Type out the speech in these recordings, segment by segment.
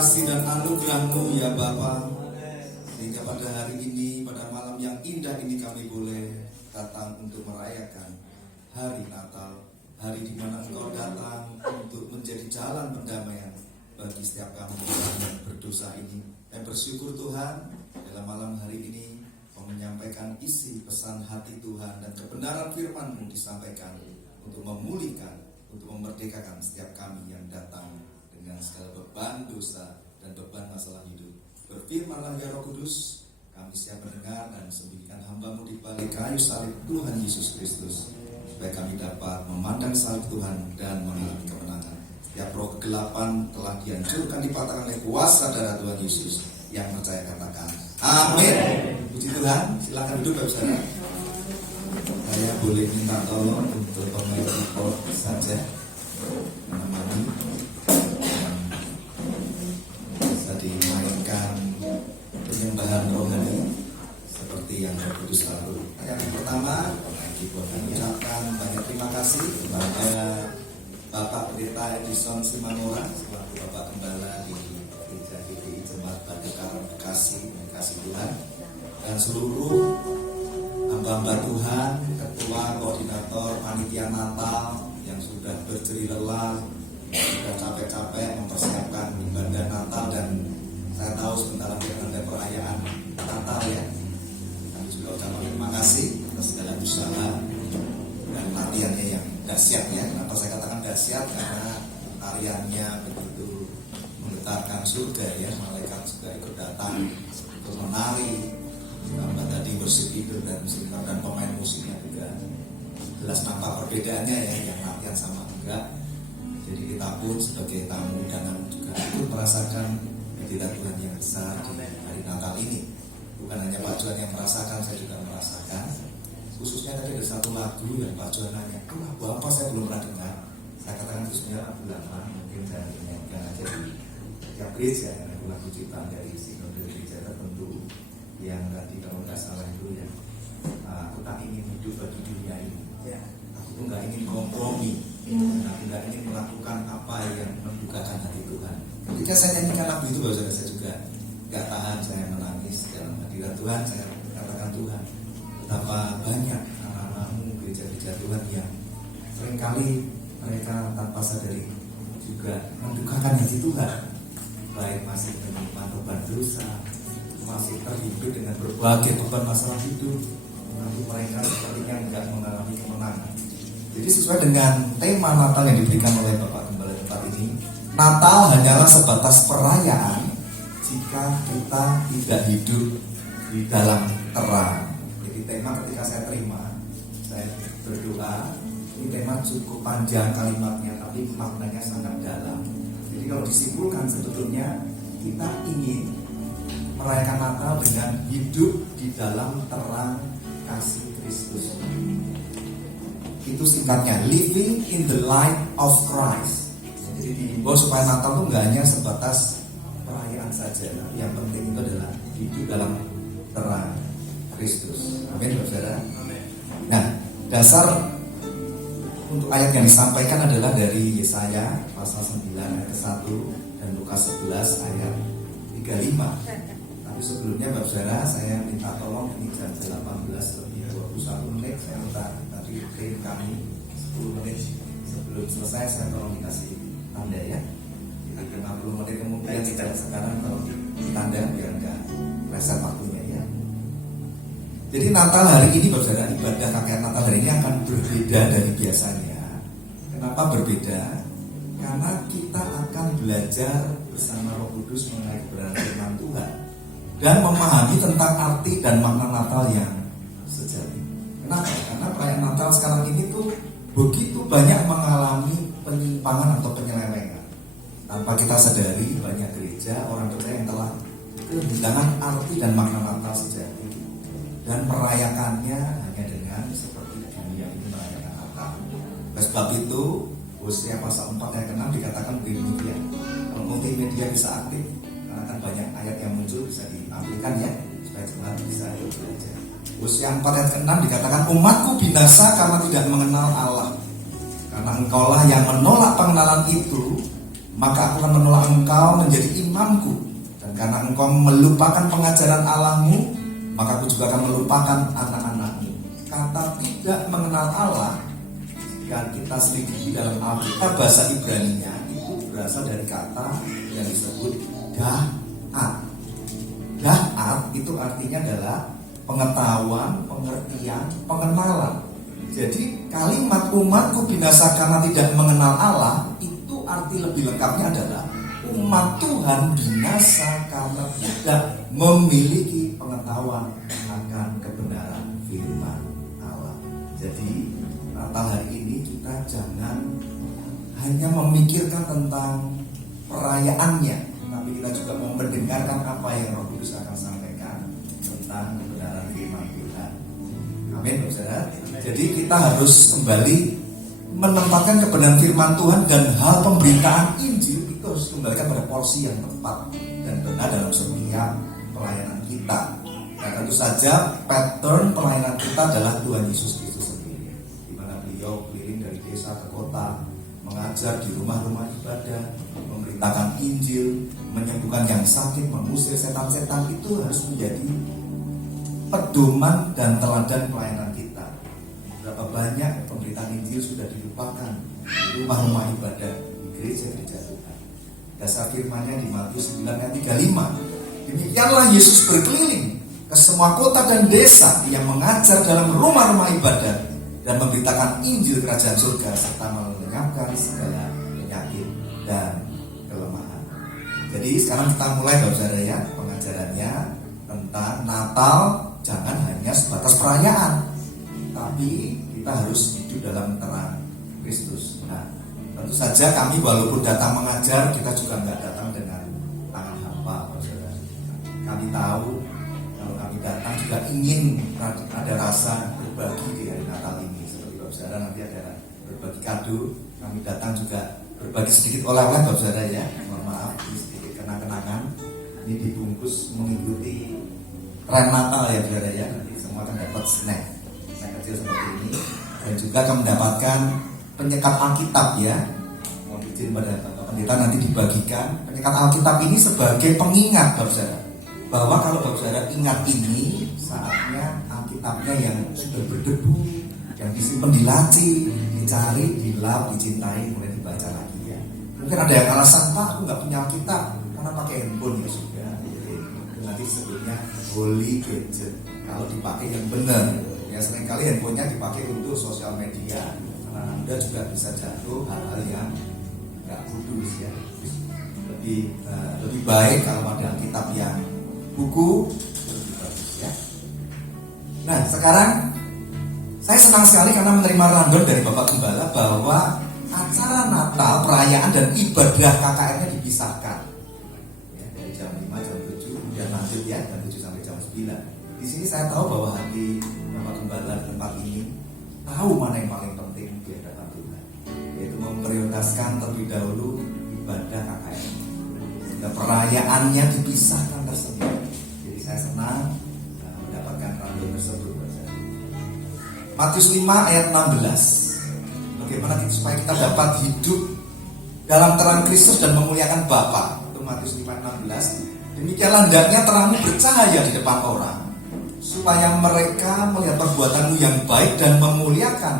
Kasih dan anugerah-Mu ya Bapa, sehingga pada hari ini, pada malam yang indah ini kami boleh datang untuk merayakan hari Natal, hari di mana Engkau datang untuk menjadi jalan pendamaian bagi setiap kami yang berdosa ini. Dan bersyukur Tuhan, dalam malam hari ini Kau menyampaikan isi pesan hati Tuhan dan kebenaran firman-Mu disampaikan untuk memulihkan, untuk memerdekakan setiap kami yang datang dengan segala beban dosa dan beban masalah hidup. Berfirmanlah ya Roh Kudus, kami siap mendengar dan sembunyikan hamba-Mu di balik kayu salib Tuhan Yesus Kristus, supaya kami dapat memandang salib Tuhan dan mengalami kemenangan. Setiap roh kegelapan telah dihancurkan, dipatahkan oleh kuasa darah Tuhan Yesus. Yang percaya katakan amin. Puji Tuhan. Silakan duduk Bapak Saudara. Saya boleh minta tolong untuk pemain keyboard saja menemani, bisa dimainkan penyembahan rohani seperti yang Roh Kudus lalu. Yang pertama, pemain keyboard mengucapkan banyak terima kasih kepada Bapak Pendeta Edison Simanora selaku Bapak Gembala di Gereja GPI Jemaat Badekar Bekasi, kasih Tuhan, dan seluruh hamba-hamba Tuhan, ketua, koordinator, panitia Natal yang sudah berjerih lelah, sudah capek-capek mempersiapkan ibadah Natal, dan saya tahu sebentar lagi akan ada perayaan Natal ya. Kami juga ucapkan terima kasih atas segala usaha dan latihannya yang dahsyat ya. Kenapa saya katakan dahsyat? Karena tariannya begitu menggetarkan surga ya. Malaikat juga ikut datang untuk menari. Tambah tadi worship leader dan musiker dan pemain musiknya juga jelas nampak perbedaannya ya, yang latihan sama enggak. Jadi kita pun sebagai tamu undangan juga ikut merasakan kehadiran Tuhan yang besar di hari Natal ini. Bukan hanya Pak Johan yang merasakan, saya juga merasakan. Khususnya tadi ada satu lagu yang Pak Johan nanya, lagu apa saya belum pernah dengar. Saya katakan itu sebenarnya lagu lama, mungkin dari yang aja di tiap gereja, lagu ciptaan dari sinode gereja tertentu yang tadi kalau nggak salah itu ya, aku tak ingin hidup bagi dunia ini, aku pun nggak ingin kompromi, aku nggak ingin melakukan apa yang membukakan hati Tuhan. Ketika saya nyanyikan lagu itu, bahwa saya juga nggak tahan, saya menangis dalam hadirat Tuhan. Saya katakan, Tuhan, betapa banyak anak-anak-Mu gereja-gereja Tuhan yang seringkali mereka tanpa sadari juga mendukakan hati Tuhan, baik masih menyimpan beban dosa, masih terhimpit dengan berbagai beban masalah hidup, nanti mereka sepertinya tidak mengalami kemenangan. Jadi sesuai dengan tema Natal yang diberikan oleh Bapak Gembala tempat ini, Natal hanyalah sebatas perayaan jika kita tidak hidup di dalam terang. Jadi tema ketika saya terima, saya berdoa, ini tema cukup panjang kalimatnya, tapi maknanya sangat dalam. Jadi kalau disimpulkan sebetulnya kita ingin merayakan Natal dengan hidup di dalam terang kasih Kristus. Itu singkatnya, living in the light of Christ. Jadi dihimbau supaya Natal itu nggak hanya sebatas perayaan saja, yang penting itu adalah hidup dalam terang Kristus. Amin, saudara. Nah, dasar untuk ayat yang disampaikan adalah dari Yesaya pasal 9 ayat 1 dan Lukas 11 ayat 35. Sebelumnya Bapak Saudara, saya minta tolong ini jam 18:21 saya minta tadi tim kami 10 menit sebelum selesai, saya tolong dikasih tanda ya. Jadi 50 menit kemudian tidak sekarang tolong tanda biar enggak reset waktunya ya. Jadi Natal hari ini Bapak Saudara, ibadah kakek Natal hari ini akan berbeda dari biasanya. Kenapa berbeda? Karena kita akan belajar bersama Roh Kudus mengenai kebenaran firman Tuhan dan memahami tentang arti dan makna Natal yang sejati. Kenapa? Karena perayaan Natal sekarang ini tuh begitu banyak mengalami penyimpangan atau penyelewengan. Tanpa kita sadari, banyak gereja, orang percaya yang telah kehilangan arti dan makna Natal sejati dan merayakannya hanya dengan seperti dunia ini merayakan Natal. Oleh sebab itu, Hosea pasal 4 ayat 6 dikatakan demikian. Kalau multimedia bisa aktif, karena kan banyak ayat yang muncul bisa diambilkan ya, supaya jemaat bisa belajar. Hosea 4 ayat 6 dikatakan, umatku binasa karena tidak mengenal Allah. Karena engkaulah yang menolak pengenalan itu, maka aku akan menolak engkau menjadi imamku. Dan karena engkau melupakan pengajaran Allahmu, maka aku juga akan melupakan anak-anakmu. Kata tidak mengenal Allah, yang kita selidiki dalam Alkitab bahasa Ibrani-nya itu berasal dari kata yang disebut da'at. Da'at itu artinya adalah pengetahuan, pengertian, pengenalan. Jadi kalimat umatku binasa karena tidak mengenal Allah, itu arti lebih lengkapnya adalah umat Tuhan binasa karena tidak memiliki pengetahuan akan kebenaran firman Allah. Jadi Natal hari ini kita jangan hanya memikirkan tentang perayaannya, tapi kita juga mau mendengarkan apa yang Roh Kudus akan sampaikan tentang kebenaran firman Tuhan. Amin, saudara. Jadi kita harus kembali menempatkan kebenaran firman Tuhan dan hal pemberitaan Injil itu harus kembalikan pada porsi yang tepat dan benar dalam setiap pelayanan kita. Nah, tentu saja pattern pelayanan kita adalah Tuhan Yesus Kristus sendiri, di mana beliau keliling dari desa ke kota, mengajar di rumah-rumah ibadah, memberitakan Injil, menyembuhkan yang sakit, mengusir setan-setan. Itu harus menjadi pedoman dan teladan pelayanan kita. Berapa banyak pemberitaan Injil sudah dilupakan di rumah-rumah ibadah, di gereja-gereja Tuhan. Dasar firman-Nya di Matius 9 ayat 35. Demikianlah Yesus berkeliling ke semua kota dan desa yang mengajar dalam rumah-rumah ibadah dan memberitakan Injil kerajaan surga serta melenyapkan segala penyakit dan kelemahan. Jadi sekarang kita mulai saudara ya, pengajarannya tentang Natal. Jangan hanya sebatas perayaan, tapi kita harus hidup dalam terang Kristus. Nah, tentu saja kami walaupun datang mengajar, kita juga nggak datang dengan tangan hampa, saudara. Kami tahu kalau kami datang juga ingin ada rasa berbagi di hari Natal ini. Seperti Bapak Saudara nanti ada berbagi kado, kami datang juga berbagi sedikit oleh-oleh Bapak Saudara ya. Mohon maaf, sedikit kenang-kenangan. Ini dibungkus mengikuti tren Natal ya saudara ya. Nanti semua akan dapat snack kecil seperti ini. Dan juga akan mendapatkan penyekat Alkitab ya. Mohon izin pada Bapak Pendeta nanti dibagikan penyekat Alkitab ini sebagai pengingat Bapak Saudara, bahwa kalau Bapak Saudara ingat ini, saatnya Alkitabnya yang sudah berdebu, yang disimpan di laci, dicari, dilap, dicintai, mulai dibaca lagi ya. Mungkin ada yang alasan, Pak aku nggak punya Alkitab karena pakai handphone. Ya sudah, jadi nanti sebelumnya holy gadget kalau dipakai yang benar. Ya seringkali handphonenya dipakai untuk sosial media, karena Anda juga bisa jatuh hal-hal yang nggak kudus ya. Lebih baik kalau ada Alkitab yang buku lebih bagus ya. Nah sekarang saya senang sekali karena menerima rundown dari Bapak Gembala bahwa acara Natal, perayaan dan ibadah KKR-nya dipisahkan ya, dari jam 5, jam 7 kemudian lanjut ya jam 7 sampai jam 9. Di sini saya tahu bahwa hati Bapak Gembala di tempat ini tahu mana yang paling penting di hadapan Tuhan, yaitu memprioritaskan terlebih dahulu ibadah KKR sehingga perayaannya dipisahkan tersendiri. Jadi saya senang mendapatkan rundown tersebut. Matius 5 ayat 16. Bagaimana supaya kita dapat hidup dalam terang Kristus dan memuliakan Bapa. Itu Matius 5 ayat 16. Demikianlah hendaknya terangmu bercahaya di depan orang, supaya mereka melihat perbuatanmu yang baik dan memuliakan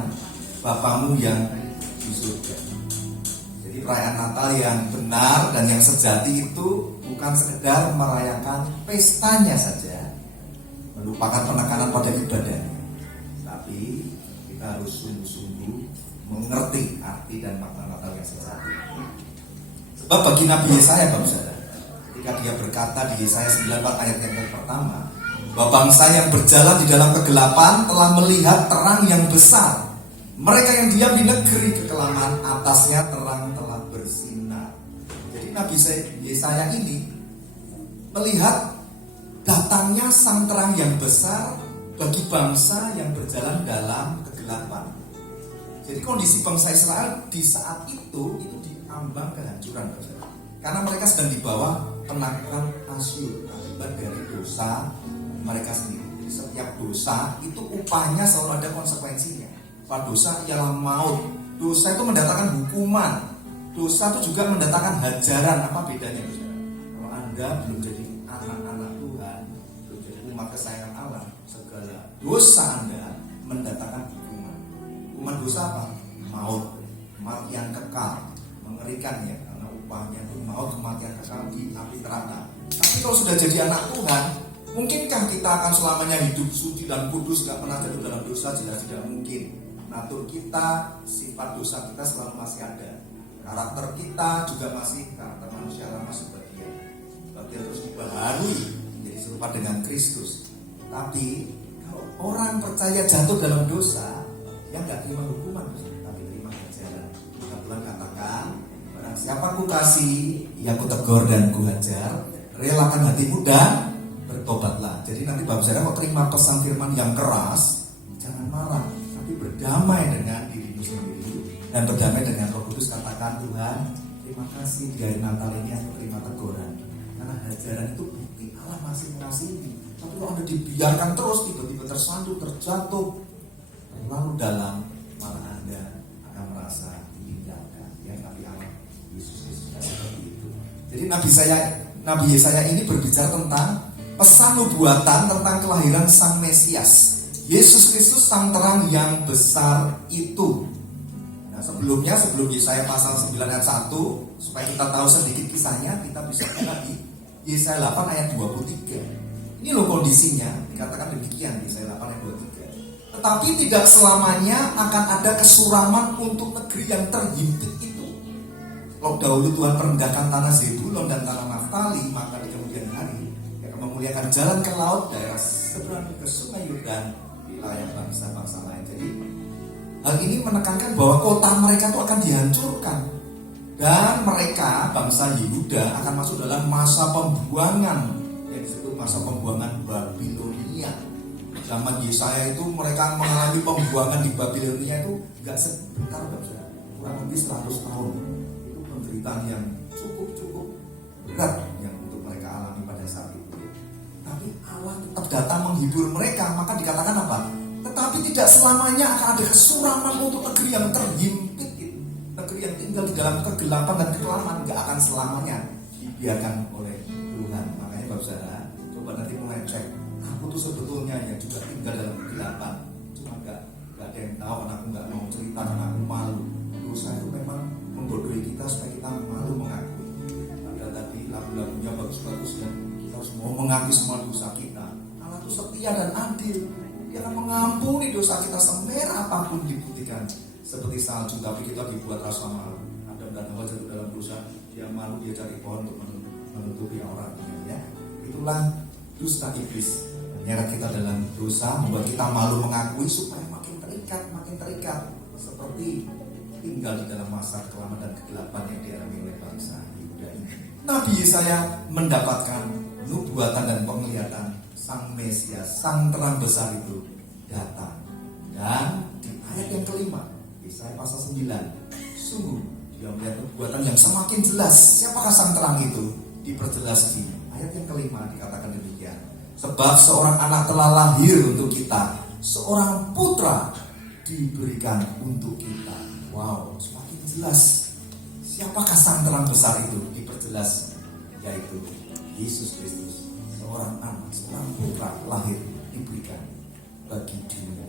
Bapamu yang di surga. Jadi perayaan Natal yang benar dan yang sejati itu bukan sekedar merayakan pestanya saja, melupakan penekanan pada ibadah, tapi kita harus sungguh-sungguh mengerti arti arti dan makna Natal yang sejati. Sebab bagi Nabi Yesaya, Bapak Saudara, ketika dia berkata di Yesaya 94 ayat yang pertama, bahwa bangsa yang berjalan di dalam kegelapan telah melihat terang yang besar. Mereka yang diam di negeri kekelaman, atasnya terang telah bersinar. Jadi Nabi Yesaya ini melihat datangnya sang terang yang besar bagi bangsa yang berjalan dalam kegelapan. Jadi kondisi bangsa Israel di saat itu diambang kehancuran, karena mereka sedang di bawah penaklukan Asyur akibat dari dosa mereka sendiri. Jadi setiap dosa itu upahnya selalu ada konsekuensinya. Pak, dosa ialah maut. Dosa itu mendatangkan hukuman. Dosa itu juga mendatangkan hajaran. Apa bedanya, saudara? Kalau Anda belum jadi anak-anak Tuhan, belum jadi umat kesayangan Allah, segala dosa Anda mendatangkan hukuman. Hukuman dosa apa? Maut, kematian kekal, mengerikan ya, karena upahnya itu maut, kematian kekal di api neraka. Tapi kalau sudah jadi anak Tuhan, mungkinkah kita akan selamanya hidup suci dan kudus, gak pernah jatuh dalam dosa? Jelas tidak mungkin. Natur kita, sifat dosa kita selalu masih ada. Karakter kita juga masih, karakter manusia lama sebagian terus dibaharui menjadi serupa dengan Kristus. Tapi kalau orang percaya jatuh dalam dosa, yang gak terima hukuman, tapi terima hajaran. Tuhan katakan, barang siapa ku kasih, ya ku tegur dan ku hajar, relakan hatimu dan bertobatlah. Jadi nanti Bapak Saudara mau terima pesan firman yang keras, jangan marah, tapi berdamai dengan dirimu sendiri dan berdamai dengan Roh Kudus. Katakan, Tuhan, terima kasih di hari Natal ini aku terima teguran, karena hajaran itu bukti Allah masih mengasihi. Tapi kalau Anda dibiarkan terus, tiba-tiba tersandung, terjatuh, lalu dalam, malah Anda akan merasa ditinggalkan. Ya, Nabi Allah Yesus Kristus seperti itu. Jadi Nabi Yesaya ini berbicara tentang pesan nubuatan tentang kelahiran Sang Mesias, Yesus Kristus, sang terang yang besar itu. Nah, sebelum Yesaya pasal 9 ayat 1, supaya kita tahu sedikit kisahnya, kita bisa lihat di Yesaya 8 ayat 23. Ini loh kondisinya, dikatakan demikian di Yesaya 8 ayat 23. Tetapi tidak selamanya akan ada kesuraman untuk negeri yang terhimpit itu. Kalau dahulu Tuhan merendahkan tanah Zebulon dan tanah Naftali, maka di kemudian hari Dia akan memuliakan jalan ke laut, daerah seberang ke sungai Yordan, wilayah bangsa-bangsa lain. Jadi hal ini menekankan bahwa kota mereka itu akan dihancurkan, dan mereka, bangsa Yehuda, akan masuk dalam masa pembuangan yang disebut masa pembuangan Babilonia. Zaman Yesaya itu mereka mengalami pembuangan di Babilonia itu gak sebentar, kurang lebih 100 tahun. Itu penderitaan yang cukup berat yang untuk mereka alami pada saat itu. Tapi Allah tetap datang menghibur mereka. Maka dikatakan apa? Tetapi tidak selamanya akan ada kesuraman untuk negeri yang terhimpit itu. Negeri yang tinggal di dalam kegelapan dan kekelaman gak akan selamanya dibiarkan oleh Tuhan. Makanya Bapak Saudara, coba nanti mulai cek, aku tuh sebetulnya ya juga tinggal dalam kegelapan, cuma gak ada yang tahu, karena aku gak mau cerita, karena aku malu. Dosa itu memang membodohi kita supaya kita malu mengakui. Padahal tadi lagu-lagunya bagus-bagus ya, kita harus mau mengakui semua dosa kita. Allah itu setia dan adil, Dia akan mengampuni dosa kita semerah apapun dibuktikan seperti salju. Tapi kita dibuat rasa malu. Adam dan Hawa jatuh dalam dosa, dia malu, dia cari pohon untuk menutupi auratnya. Ya, itulah dusta iblis, menyeret kita dalam dosa, membuat kita malu mengakui supaya makin terikat, seperti tinggal di dalam masa kekelaman dan kegelapan yang dialami oleh bangsa Yehuda ini. Nabi Yesaya mendapatkan nubuatan dan penglihatan Sang Mesias, sang terang besar itu datang. Dan di ayat yang kelima, Yesaya pasal 9, sungguh dia melihat nubuatan yang semakin jelas. Siapakah sang terang itu? Diperjelas di ayat yang kelima, dikatakan demikian. Sebab seorang anak telah lahir untuk kita, seorang putra diberikan untuk kita. Wow, semakin jelas. Siapakah sang terang besar itu? Diperjelas, yaitu Yesus Kristus. Seorang anak, seorang putra lahir diberikan bagi dunia.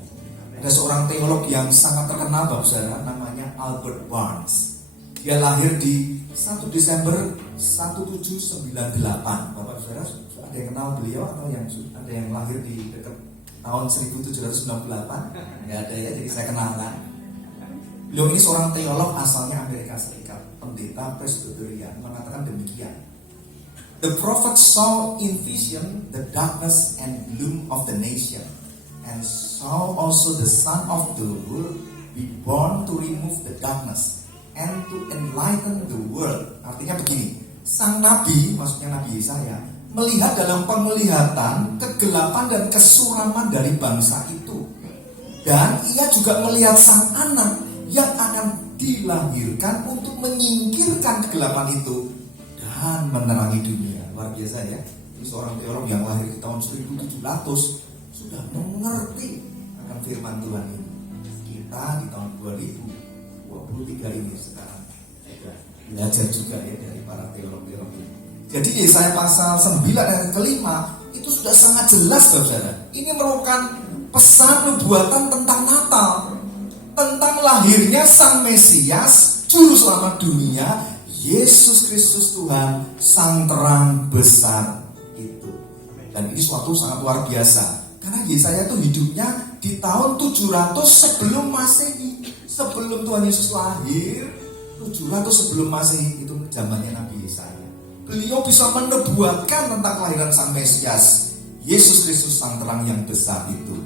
Ada seorang teolog yang sangat terkenal, Bapak Saudara, namanya Albert Barnes. Dia lahir di 1 Desember 1798. Bapak Saudara, ada yang kenal beliau atau ada yang lahir di dekat tahun 1798? Nggak ada ya, jadi saya kenalkan. Beliau ini seorang teolog asalnya Amerika Serikat, pendeta Presbyterian, mengatakan demikian. The prophet saw in vision the darkness and gloom of the nation, and saw also the Son of the world be born to remove the darkness and to enlighten the world. Artinya begini, sang nabi, maksudnya Nabi Yesaya, melihat dalam penglihatan kegelapan dan kesuraman dari bangsa itu. Dan ia juga melihat sang anak yang akan dilahirkan untuk menyingkirkan kegelapan itu dan menerangi dunia. Luar biasa ya. Ini seorang teolog yang lahir di tahun 1700 sudah mengerti akan firman Tuhan ini. Kita di tahun 2023 ini sekarang sudah belajar juga ya dari para teolog-teolog ini. Jadi Yesaya pasal 9 ayat kelima itu sudah sangat jelas, saudara. Ini merupakan pesan nubuatan tentang Natal, tentang lahirnya Sang Mesias, Juru Selamat dunia, Yesus Kristus Tuhan, Sang Terang besar itu. Dan ini suatu sangat luar biasa, karena Yesaya itu hidupnya di tahun 700 sebelum Masehi, sebelum Tuhan Yesus lahir. 700 sebelum Masehi itu zamannya Nabi Yesaya. Beliau bisa menubuatkan tentang kelahiran Sang Mesias, Yesus Kristus Sang Terang yang besar itu.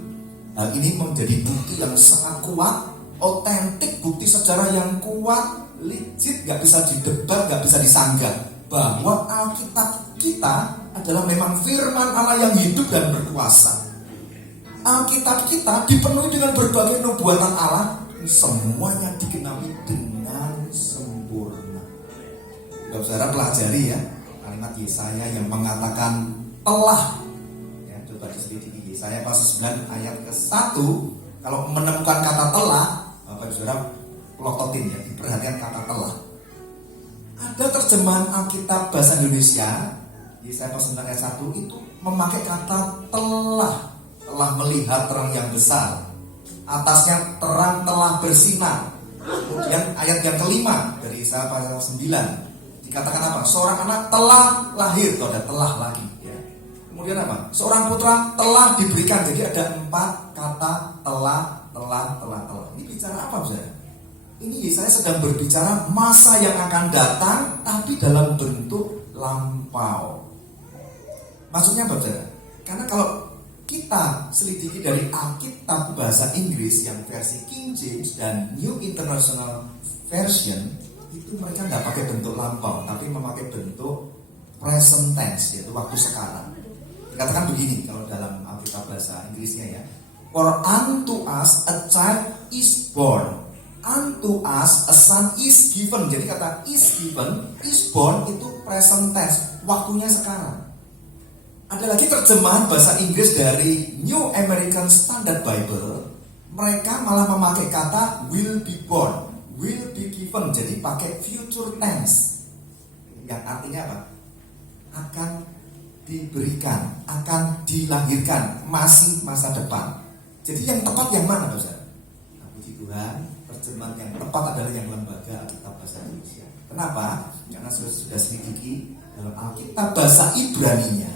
Hal ini menjadi bukti yang sangat kuat, otentik, bukti sejarah yang kuat, legit, gak bisa didebat, gak bisa disanggah, bahwa Alkitab kita adalah memang firman Allah yang hidup dan berkuasa. Alkitab kita dipenuhi dengan berbagai nubuatan Allah, semuanya digenapi dengan sempurna. Saudara pelajari ya kalimat Yesaya yang mengatakan telah. Ya, coba diselidiki Yesaya pasal 9 ayat ke-1. Kalau menemukan kata telah, Bapak Saudara pelototin ya, diperhatikan kata telah. Ada terjemahan Alkitab bahasa Indonesia Yesaya pasal 9 ayat 1 itu memakai kata telah melihat terang yang besar. Atasnya terang telah bersinar. Kemudian ayat yang kelima dari Yesaya pasal 9 dikatakan apa? Seorang anak telah lahir, atau ada telah lagi ya. Kemudian apa? Seorang putra telah diberikan. Jadi ada 4 kata telah. Ini bicara apa, saudara? Ini Yesaya sedang berbicara masa yang akan datang, tapi dalam bentuk lampau. Maksudnya apa, saudara? Karena kalau kita selidiki dari Alkitab bahasa Inggris yang versi King James dan New International Version, itu mereka nggak pakai bentuk lampau, tapi memakai bentuk present tense, yaitu waktu sekarang. Dikatakan begini kalau dalam Alkitab bahasa Inggrisnya ya, for unto us a child is born, unto us a son is given. Jadi kata is given, is born itu present tense, waktunya sekarang. Ada lagi terjemahan bahasa Inggris dari New American Standard Bible, mereka malah memakai kata will be born, will be given, jadi pakai future tense, yang artinya apa? Akan diberikan, akan dilahirkan, masih masa depan. Jadi yang tepat yang mana, Bapak? Nah, puji Tuhan, terjemahan yang tepat adalah yang lembaga Alkitab bahasa Indonesia. Kenapa? Karena sudah sedikit dalam Alkitab bahasa Ibrani-nya,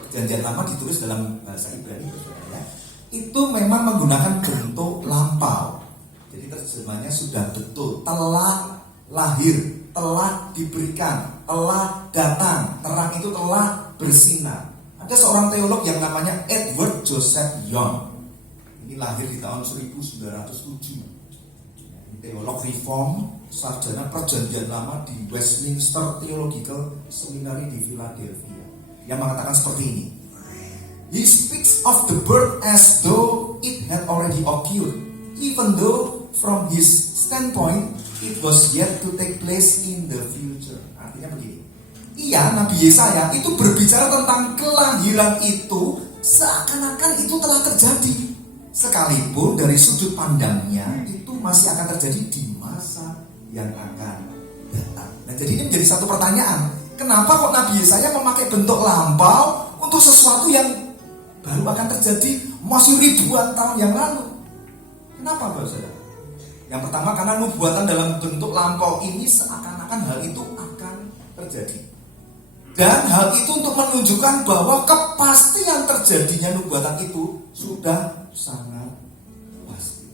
Perjanjian Lama ditulis dalam bahasa Ibrani, ya, itu memang menggunakan bentuk lampau. Jadi terjemahannya sudah betul, telah lahir, telah diberikan, telah datang, terang itu telah bersinar. Ada seorang teolog yang namanya Edward Joseph Young. Ini lahir di tahun 1907. Teolog Reform, sarjana Perjanjian Lama di Westminster Theological Seminary di Philadelphia. Yang mengatakan seperti ini. He speaks of the birth as though it had already occurred, even though from his standpoint it was yet to take place in the future. Artinya begini. Iya, Nabi Yesaya itu berbicara tentang kelahiran itu seakan-akan itu telah terjadi. Sekalipun dari sudut pandangnya itu masih akan terjadi di masa yang akan datang. Nah, jadi ini menjadi satu pertanyaan. Kenapa kok Nabi Yesaya memakai bentuk lampau untuk sesuatu yang baru akan terjadi masih ribuan tahun yang lalu? Kenapa, Bapak? Yang pertama karena nubuatan dalam bentuk lampau ini seakan-akan hal itu akan terjadi. Dan hal itu untuk menunjukkan bahwa kepastian terjadinya nubuatan itu sudah sangat pasti.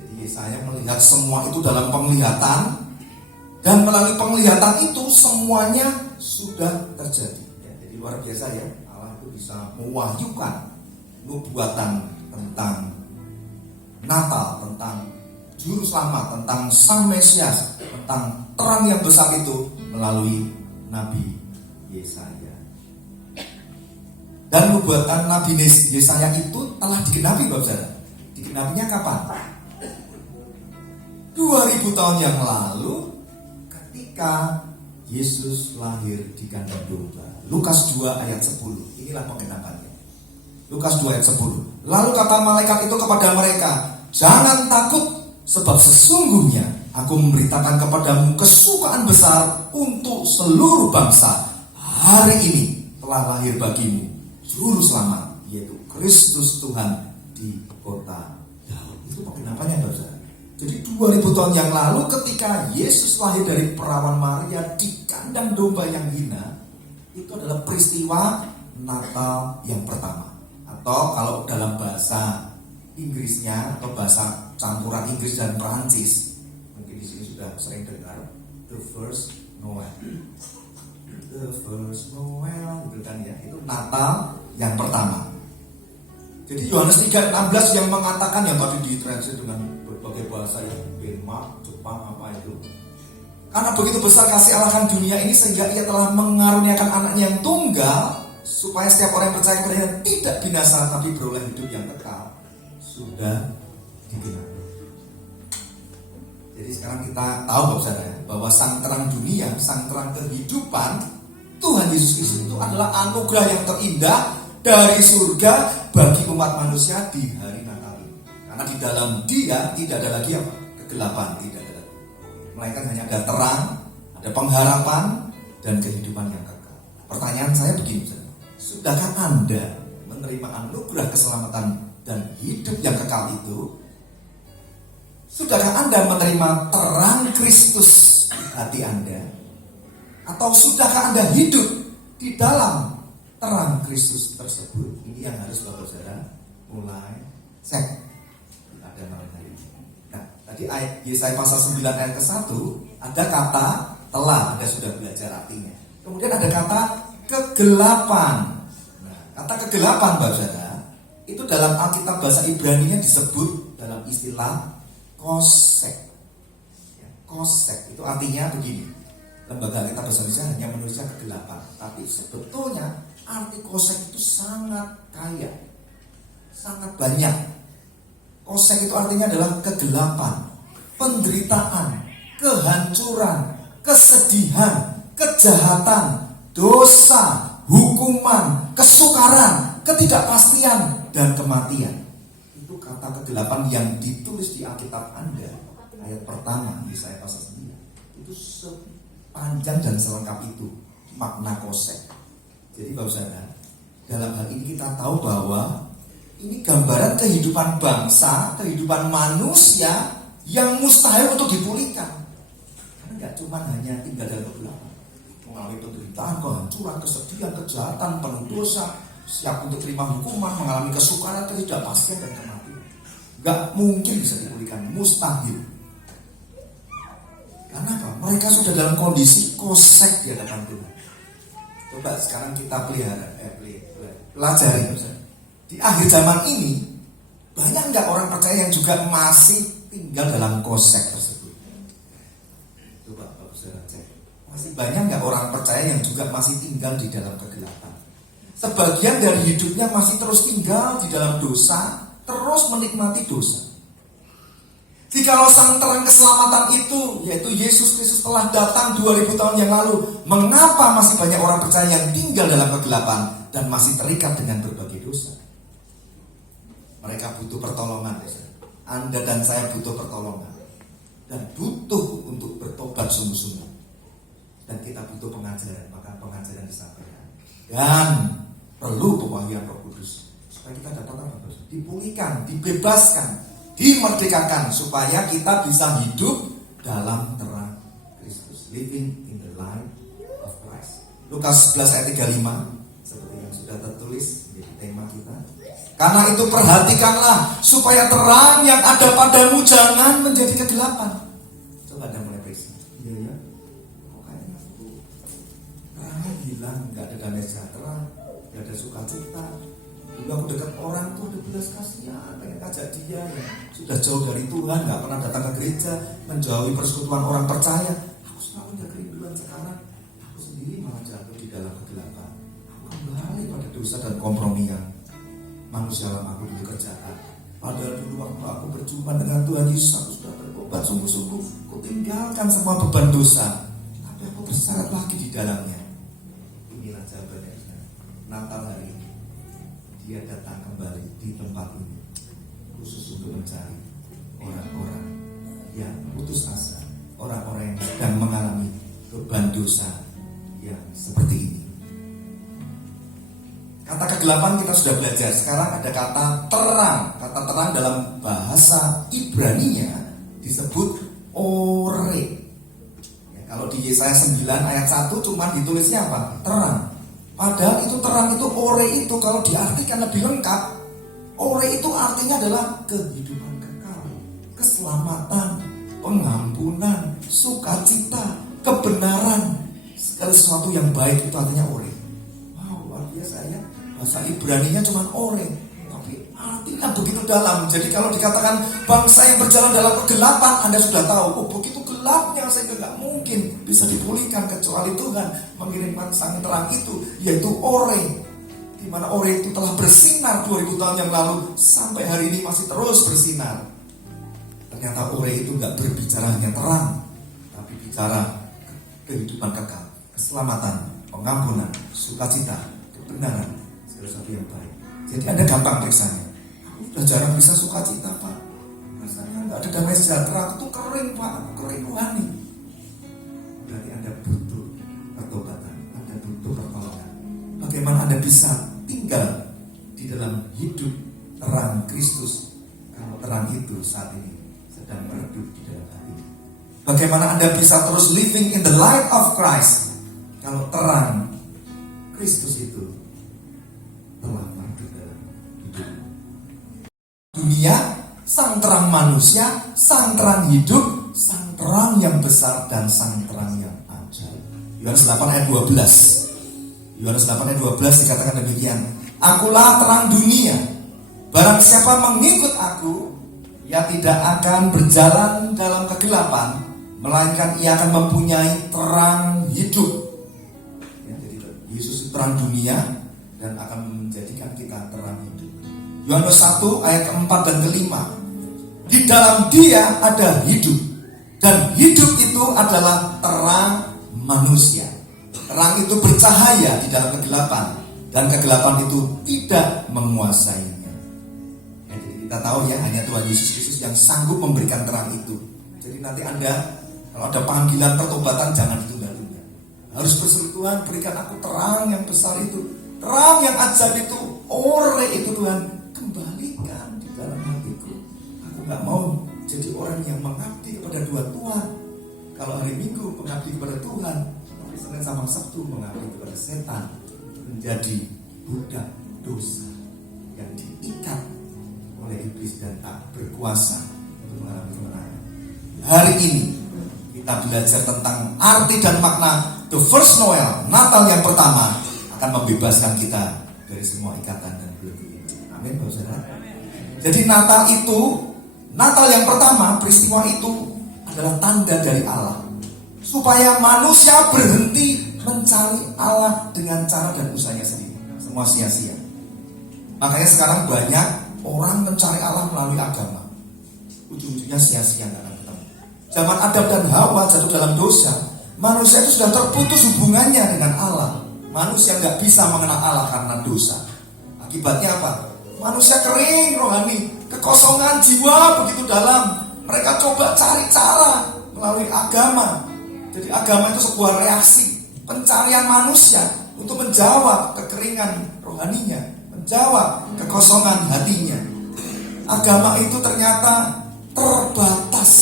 Jadi Yesaya melihat semua itu dalam penglihatan, dan melalui penglihatan itu semuanya sudah terjadi. Ya, jadi luar biasa ya, Allah itu bisa mewahyukan nubuatan tentang Natal, tentang Juru Selamat, tentang Sang Mesias, tentang terang yang besar itu melalui Nabi Yesaya. Dan nubuatan Nabi Yesaya itu telah digenapi, Bapak Saudara. Digenapinya kapan? 2000 tahun yang lalu, ketika Yesus lahir di kandang domba. Lukas 2 ayat 10. Inilah penggenapannya. Lukas 2 ayat 10. Lalu kata malaikat itu kepada mereka, jangan takut, sebab sesungguhnya aku memberitakan kepadamu kesukaan besar untuk seluruh bangsa. Hari ini telah lahir bagimu Juru Selamat, yaitu Kristus Tuhan di kota Daud. Itu penggenapannya, Bapak. Jadi 2000 tahun yang lalu ketika Yesus lahir dari perawan Maria di kandang domba yang hina, itu adalah peristiwa Natal yang pertama. Atau kalau dalam bahasa Inggrisnya atau bahasa campuran Inggris dan Perancis, mungkin di sini sudah sering dengar the first Noel. The first Noel, gitu kan ya. Itu Natal yang pertama. Jadi Yohanes 3:16 yang mengatakan, yang tadi ditranslate dengan berbagai bahasa ya, Denmark, Jepang, apa itu. Karena begitu besar kasih Allah akan dunia ini sehingga ia telah mengaruniakan anaknya yang tunggal, supaya setiap orang yang percaya kepadanya tidak binasa tapi beroleh hidup yang kekal. Sudah digenapi. Jadi sekarang kita tahu, Bapak Saudara, bahwa sang terang dunia, sang terang kehidupan, Tuhan Yesus Kristus itu adalah anugerah yang terindah dari surga bagi umat manusia di hari Natal ini. Karena di dalam Dia tidak ada lagi apa? Kegelapan, tidak ada lagi. Melainkan hanya ada terang, ada pengharapan dan kehidupan yang kekal. Pertanyaan saya begini, sudahkah Anda menerima anugerah keselamatan dan hidup yang kekal itu? Sudahkah Anda menerima terang Kristus di hati Anda? Atau sudahkah Anda hidup di dalam terang Kristus tersebut? Ini yang harus Bapak Saudara mulai cek. Ada namanya ini. Nah, tadi ayat Yesaya pasal 9 ayat ke-1 ada kata telah, Anda sudah belajar artinya. Kemudian ada kata kegelapan. Nah, kata kegelapan, Bapak Saudara, itu dalam Alkitab bahasa Ibrani-nya disebut dalam istilah kosek. Ya, kosek itu artinya begini. Lembaga Alkitab bahasa Indonesia hanya menulisnya kegelapan, tapi sebetulnya arti kosek itu sangat kaya, sangat banyak. Kosek itu artinya adalah kegelapan, penderitaan, kehancuran, kesedihan, kejahatan, dosa, hukuman, kesukaran, ketidakpastian, dan kematian. Itu kata kegelapan yang ditulis di Alkitab Anda. Ayat pertama Yesaya pasal 9. Itu sepanjang dan selengkap itu makna kosek. Jadi Bapak Saudara, dalam hal ini kita tahu bahwa ini gambaran kehidupan bangsa, kehidupan manusia yang mustahil untuk dipulihkan. Karena nggak cuma hanya tinggal dalam kegelapan, mengalami penderitaan, kehancuran, kesedihan, kejahatan, penuh dosa, siap untuk terima hukuman, mengalami kesukaran, ketidakpastian dan kematian. Nggak mungkin bisa dipulihkan, mustahil. Karena apa? Mereka sudah dalam kondisi kosek di hadapan Tuhan. Coba sekarang kita pelajari. Di akhir zaman ini, banyak nggak orang percaya yang juga masih tinggal dalam kosek tersebut? Coba Bapak Saudara cek. Masih banyak nggak orang percaya yang juga masih tinggal di dalam kegelapan? Sebagian dari hidupnya masih terus tinggal di dalam dosa, terus menikmati dosa. Jikalau sang terang keselamatan itu, yaitu Yesus Kristus telah datang 2000 tahun yang lalu, mengapa masih banyak orang percaya yang tinggal dalam kegelapan dan masih terikat dengan berbagai dosa? Mereka butuh pertolongan. Anda dan saya butuh pertolongan. Dan butuh untuk bertobat sungguh-sungguh. Dan kita butuh pengajaran, maka pengajaran disampaikan. Dan perlu pewahyuan Roh Kudus. Supaya kita dapat apa? Dipulihkan, dibebaskan, dimerdekakan supaya kita bisa hidup dalam terang Kristus, living in the light of Christ. Lukas 11 ayat 35 seperti yang sudah tertulis menjadi tema kita. Karena itu perhatikanlah supaya terang yang ada padamu jangan menjadi kegelapan. Coba Anda mulai periksa. Iya ya. Kok kayaknya aku terangnya hilang, nggak ada damai sejahtera, nggak ada sukacita. Dulu aku dekat orang tuh ada belas kasihan, pengen ngajak dia ya. Sudah jauh dari Tuhan, nggak pernah datang ke gereja, menjauhi persekutuan orang percaya. Aku selalu ada kerinduan. Sekarang aku sendiri malah jatuh di dalam kegelapan. Aku kembali pada dosa dan kompromi yang manusia lama aku dulu kerjakan. Padahal dulu waktu aku berjumpa dengan Tuhan Yesus, aku sudah bertobat sungguh-sungguh. Aku tinggalkan semua beban dosa, tapi aku berseret lagi di dalamnya. Inilah jawabannya. Natal hari ini Dia datang kembali di tempat ini khusus untuk mencari orang-orang yang putus asa, orang-orang yang sedang mengalami beban dosa yang seperti ini. Kata kegelapan kita sudah belajar. Sekarang ada kata terang. Kata terang dalam bahasa Ibrani-nya disebut ore. Ya, kalau di Yesaya 9 ayat 1 cuma ditulisnya apa? Terang. Padahal itu terang itu ore itu kalau diartikan lebih lengkap, ore itu artinya adalah kehidupan kekal, keselamatan, pengampunan, sukacita, kebenaran, segala sesuatu yang baik itu artinya ore. Wow, luar biasa ya. Bahasa Ibrani-nya cuma ore, tapi artinya begitu dalam. Jadi kalau dikatakan bangsa yang berjalan dalam kegelapan, Anda sudah tahu, oh begitu gelapnya sehingga nggak mungkin bisa dipulihkan kecuali Tuhan mengirimkan sang terang itu, yaitu ore. Di mana ore itu telah bersinar 2000 tahun yang lalu sampai hari ini masih terus bersinar. Ternyata ore itu nggak berbicara hanya terang, tapi bicara kehidupan kekal, keselamatan, pengampunan, sukacita, kebenaran, segala sesuatu yang baik. Jadi Anda gampang periksanya. Aku sudah jarang bisa sukacita, Pak. Rasanya nggak ada damai sejahtera. Aku tuh kering, Pak. Aku kering rohani. Berarti Anda butuh pertobatan. Anda butuh pertolongan. Bagaimana Anda bisa tinggal di dalam hidup terang Kristus kalau terang itu saat ini sedang meredup di dalam hati? Bagaimana Anda bisa terus living in the light of Christ kalau terang Kristus itu telah meredup dalam hidup dunia? Sang terang manusia, sang terang hidup, sang terang yang besar dan sang terang yang ajaib. Yohanes 8 ayat 12. Yohanes 8 ayat 12 dikatakan demikian. Akulah terang dunia. Barang siapa mengikut aku, ia tidak akan berjalan dalam kegelapan, melainkan ia akan mempunyai terang hidup. Ya, jadi Yesus itu terang dunia dan akan menjadikan kita terang hidup. Yohanes 1 ayat keempat dan kelima. Di dalam Dia ada hidup, dan hidup itu adalah terang manusia. Terang itu bercahaya di dalam kegelapan, dan kegelapan itu tidak menguasainya. Ya, jadi kita tahu ya, hanya Tuhan Yesus Kristus yang sanggup memberikan terang itu. Jadi nanti Anda kalau ada panggilan pertobatan jangan ditunda-tunda. Harus berseru, Tuhan berikan aku terang yang besar itu, terang yang ajaib itu, ore itu Tuhan kembalikan di dalam hatiku. Aku gak mau jadi orang yang mengabdi kepada dua Tuhan. Kalau hari Minggu mengabdi kepada Tuhan, tapi Senin sama Sabtu mengabdi kepada setan, menjadi budak dosa yang diikat oleh iblis dan tak berkuasa untuk mengalami kemenangan. Hari ini kita belajar tentang arti dan makna the first Noel, Natal yang pertama, akan membebaskan kita dari semua ikatan dan belenggu ini. Amin, Bapak Saudara. Jadi Natal yang pertama, peristiwa itu adalah tanda dari Allah, supaya manusia berhenti mencari Allah dengan cara dan usahanya sendiri. Semua sia-sia. Makanya sekarang banyak orang mencari Allah melalui agama. Ujung-ujungnya sia-sia, gak akan ketemu. Zaman Adam dan Hawa jatuh dalam dosa, manusia itu sudah terputus hubungannya dengan Allah. Manusia gak bisa mengenal Allah karena dosa. Akibatnya apa? Manusia kering rohani, kekosongan jiwa begitu dalam. Mereka coba cari cara melalui agama. Jadi agama itu sebuah reaksi pencarian manusia untuk menjawab kekeringan rohaninya, menjawab kekosongan hatinya. Agama itu ternyata terbatas,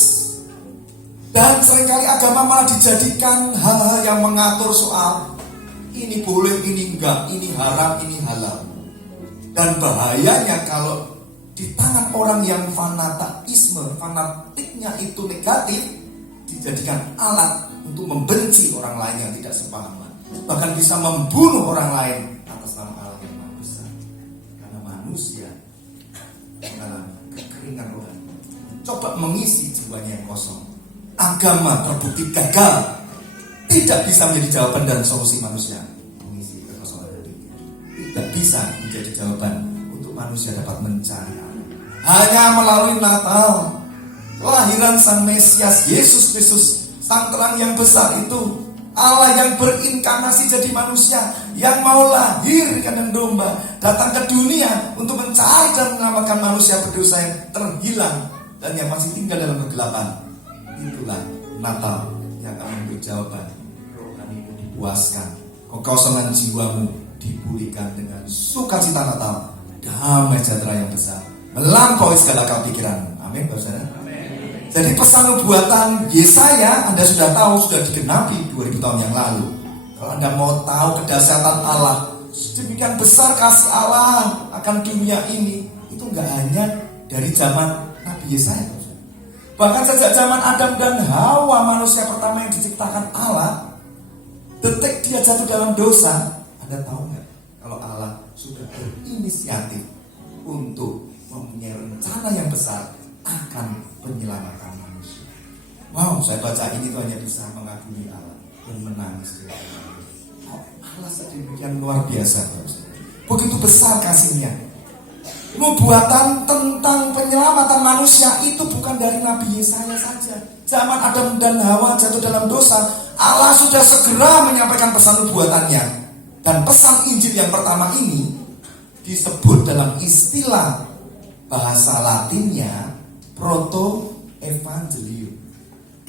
dan seringkali agama malah dijadikan hal-hal yang mengatur soal ini boleh, ini enggak, ini haram, ini halal. Dan bahayanya kalau di tangan orang yang fanatiknya itu negatif, dijadikan alat untuk membenci orang lain yang tidak sepemahaman. Bahkan bisa membunuh orang lain atas nama Allah yang Maha Besar. Karena manusia mengalami kekeringan rohani, coba mengisi jiwanya yang kosong. Agama terbukti gagal, tidak bisa menjadi jawaban dan solusi manusia mengisi kekosongan hati. Tidak bisa menjadi jawaban untuk manusia dapat mencari Allah. Hanya melalui Natal, kelahiran Sang Mesias Yesus Kristus, Sang Terang yang besar itu, Allah yang berinkarnasi jadi manusia, yang mau lahir kandang domba, datang ke dunia untuk mencari dan menyelamatkan manusia berdosa yang terhilang dan yang masih tinggal dalam kegelapan. Itulah Natal yang akan memberi jawaban. Rohanimu dipuaskan, kekosongan jiwamu dipulihkan dengan sukacita Natal, damai sejahtera yang besar, melampaui segala kepikiran. Amin, Saudara. Jadi pesan nubuatan Yesaya Anda sudah tahu, sudah digenapi 2000 tahun yang lalu. Kalau Anda mau tahu kedahsyatan Allah, demikian besar kasih Allah akan dunia ini, itu enggak hanya dari zaman Nabi Yesaya. Bahkan sejak zaman Adam dan Hawa, manusia pertama yang diciptakan Allah, detik dia jatuh dalam dosa, Anda tahu nggak? Kalau Allah sudah berinisiatif untuk mempunyai rencana yang besar akan penyelamatan manusia. Wow, saya baca ini tuh hanya bisa mengagumi Allah dan menangis. Oh, Allah sedemikian luar biasa. Begitu besar kasihnya. Nubuatan tentang penyelamatan manusia itu bukan dari Nabi Yesaya saja. Zaman Adam dan Hawa jatuh dalam dosa, Allah sudah segera menyampaikan pesan nubuatannya. Dan pesan Injil yang pertama ini disebut dalam istilah bahasa Latinnya proto-evangelium.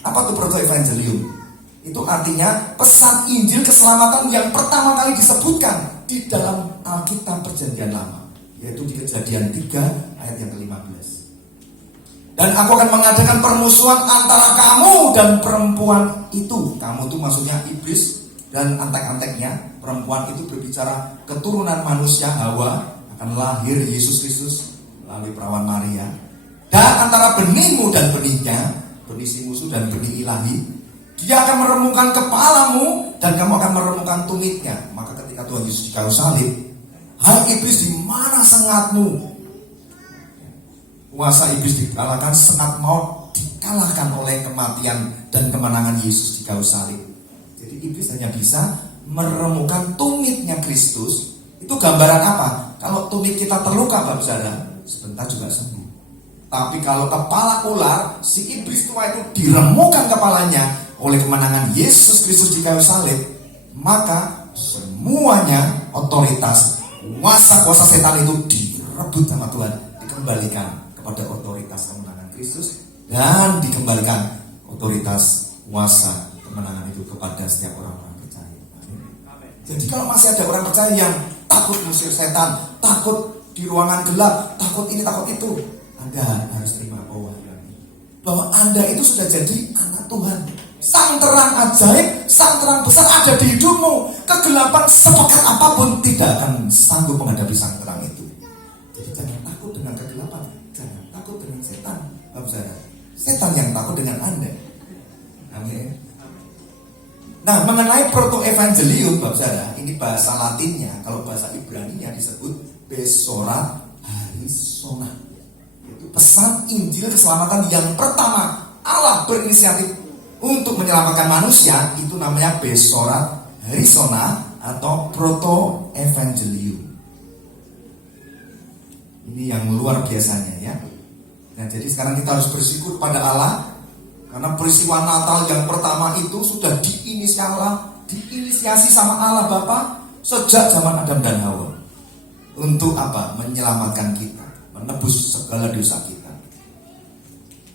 Apa itu proto-evangelium? Itu artinya pesan Injil keselamatan yang pertama kali disebutkan di dalam Alkitab Perjanjian Lama, yaitu di Kejadian 3 ayat yang ke-15. Dan aku akan mengadakan permusuhan antara kamu dan perempuan itu. Kamu itu maksudnya iblis dan antek-anteknya. Perempuan itu berbicara keturunan manusia Hawa, akan lahir Yesus Kristus melalui perawan Maria. Dan antara benihmu dan benihnya, benih si musuh dan benih ilahi, dia akan meremukkan kepalamu dan kamu akan meremukkan tumitnya. Maka ketika Tuhan Yesus di kayu salib, hai iblis, di mana sengatmu? Kuasa iblis dikalahkan, sengat maut dikalahkan oleh kematian dan kemenangan Yesus di kayu salib. Jadi iblis hanya bisa meremukkan tumitnya Kristus. Itu gambaran apa? Kalau tumit kita terluka, Bapak Saudara, sebentar juga sembuh. Tapi kalau kepala ular, si iblis tua itu diremukkan kepalanya oleh kemenangan Yesus Kristus di kayu salib, maka semuanya otoritas kuasa-kuasa setan itu direbut sama Tuhan, dikembalikan kepada otoritas kemenangan Kristus dan dikembalikan otoritas kuasa kemenangan itu kepada setiap orang-orang percaya. Jadi kalau masih ada orang percaya yang takut mengusir setan, takut di ruangan gelap, takut ini, takut itu, Anda harus terima bahwa Anda itu sudah jadi anak Tuhan. Sang terang ajaib, sang terang besar ada di hidupmu. Kegelapan sepekat apapun tidak akan sanggup menghadapi sang terang itu. Jadi jangan takut dengan kegelapan, jangan takut dengan setan, Bapak Saudara. Setan yang takut dengan Anda. Amin. Nah, mengenai proto-evangelium, Bapak Saudara, ini bahasa Latinnya. Kalau bahasa Ibraninya disebut Besorat Harisona. Itu pesan Injil keselamatan yang pertama Allah berinisiatif untuk menyelamatkan manusia. Itu namanya Besorat Harisona atau proto-evangelium. Ini yang luar biasanya ya. Nah, jadi sekarang kita harus bersyukur pada Allah, karena peristiwa Natal yang pertama itu sudah diinisiasi sama Allah Bapa sejak zaman Adam dan Hawa. Untuk apa? Menyelamatkan kita, menebus segala dosa kita.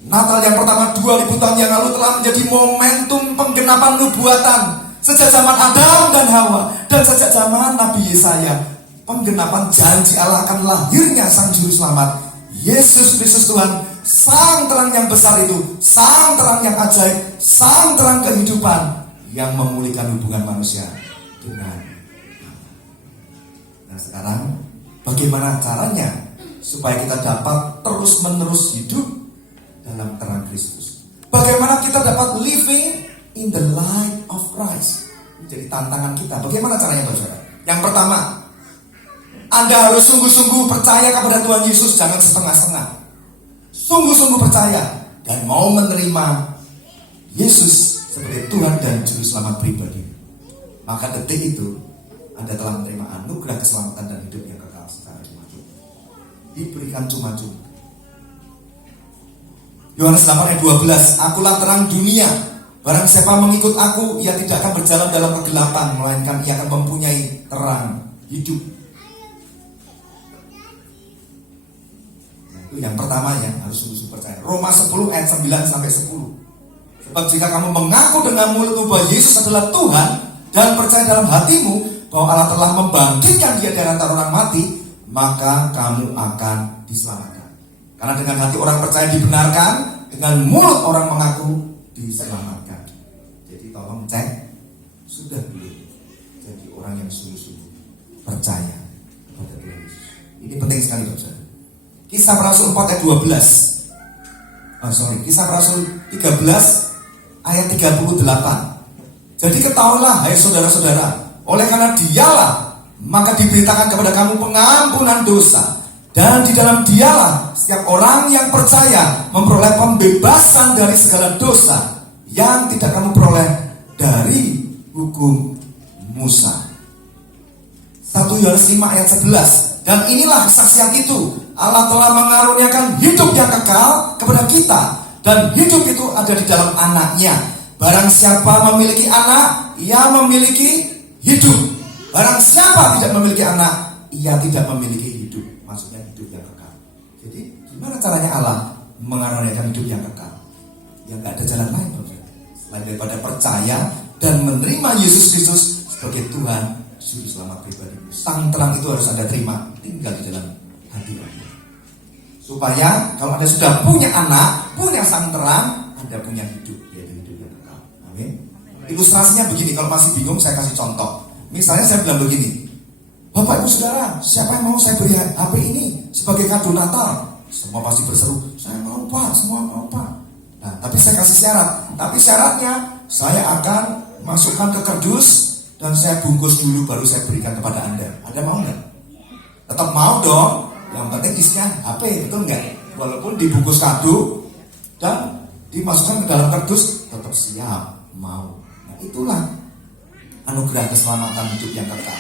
Natal yang pertama 2000 tahun yang lalu telah menjadi momentum penggenapan nubuatan sejak zaman Adam dan Hawa, dan sejak zaman Nabi Yesaya, penggenapan janji Allah akan lahirnya Sang Juru Selamat Yesus Kristus Tuhan, sang terang yang besar itu, sang terang yang ajaib, sang terang kehidupan yang memulihkan hubungan manusia dengan Allah. Nah, sekarang Bagaimana caranya supaya kita dapat terus-menerus hidup dalam terang Kristus? Bagaimana kita dapat living in the light of Christ? Menjadi tantangan kita. Bagaimana caranya, saudara? Yang pertama, Anda harus sungguh-sungguh percaya kepada Tuhan Yesus, jangan setengah-setengah. Sungguh-sungguh percaya dan mau menerima Yesus sebagai Tuhan dan Juru Selamat pribadi. Maka detik itu Anda telah menerima anugerah keselamatan dan hidup yang kekal secara cuma-cuma. Diberikan cuma-cuma. Yohanes 8 ayat 12, Akulah terang dunia. Barang siapa mengikut aku, ia tidak akan berjalan dalam kegelapan, melainkan ia akan mempunyai terang hidup. Nah, itu yang pertama yang harus sungguh-sungguh percaya. Roma 10 ayat 9 sampai 10. Sebab jika kamu mengaku dengan mulutmu bahwa Yesus adalah Tuhan dan percaya dalam hatimu bahwa Allah telah membangkitkan Dia dari antara orang mati, maka kamu akan diselamatkan. Karena dengan hati orang percaya dibenarkan, dengan mulut orang mengaku diselamatkan. Jadi tolong cek, sudah belum jadi orang yang sungguh-sungguh percaya kepada Tuhan Yesus. Ini penting sekali, saudara. Kisah Para Rasul 4 ayat 12. Kisah Para Rasul 13 ayat 38. Jadi ketahuilah, hai saudara-saudara, oleh karena Dialah maka diberitakan kepada kamu pengampunan dosa, dan di dalam Dialah setiap orang yang percaya memperoleh pembebasan dari segala dosa yang tidak kamu peroleh dari hukum Musa. 1 Yohanes 5 ayat 11. Dan inilah kesaksian itu, Allah telah mengaruniakan hidup yang kekal kepada kita, dan hidup itu ada di dalam Anaknya. Barang siapa memiliki anak, ia memiliki hidup. Barang siapa tidak memiliki anak, ia tidak memiliki hidup. Maksudnya hidup yang kekal. Jadi gimana caranya Allah mengaruniakan hidup yang kekal? Ya gak ada jalan lain, selain daripada percaya dan menerima Yesus Kristus sebagai Tuhan Juru Selamat pribadi. Sang terang itu harus Anda terima, tinggal di dalam hati Anda. Supaya kalau Anda sudah punya anak, punya sang terang, Anda punya hidup, yaitu hidup yang kekal. Amin. Ilustrasinya begini, kalau masih bingung saya kasih contoh. Misalnya saya bilang begini, Bapak Ibu Saudara, siapa yang mau saya beri HP ini sebagai kado Natal? Semua pasti berseru, saya mau Pak, semua mau Pak. Nah, tapi saya kasih syarat. Tapi syaratnya saya akan masukkan ke kardus dan saya bungkus dulu baru saya berikan kepada Anda. Anda mau nggak? Tetap mau dong. Yang penting isinya HP, betul nggak? Walaupun dibungkus kado dan dimasukkan ke dalam kardus, tetap siap mau. Nah, itulah anugerah keselamatan hidup yang kekal.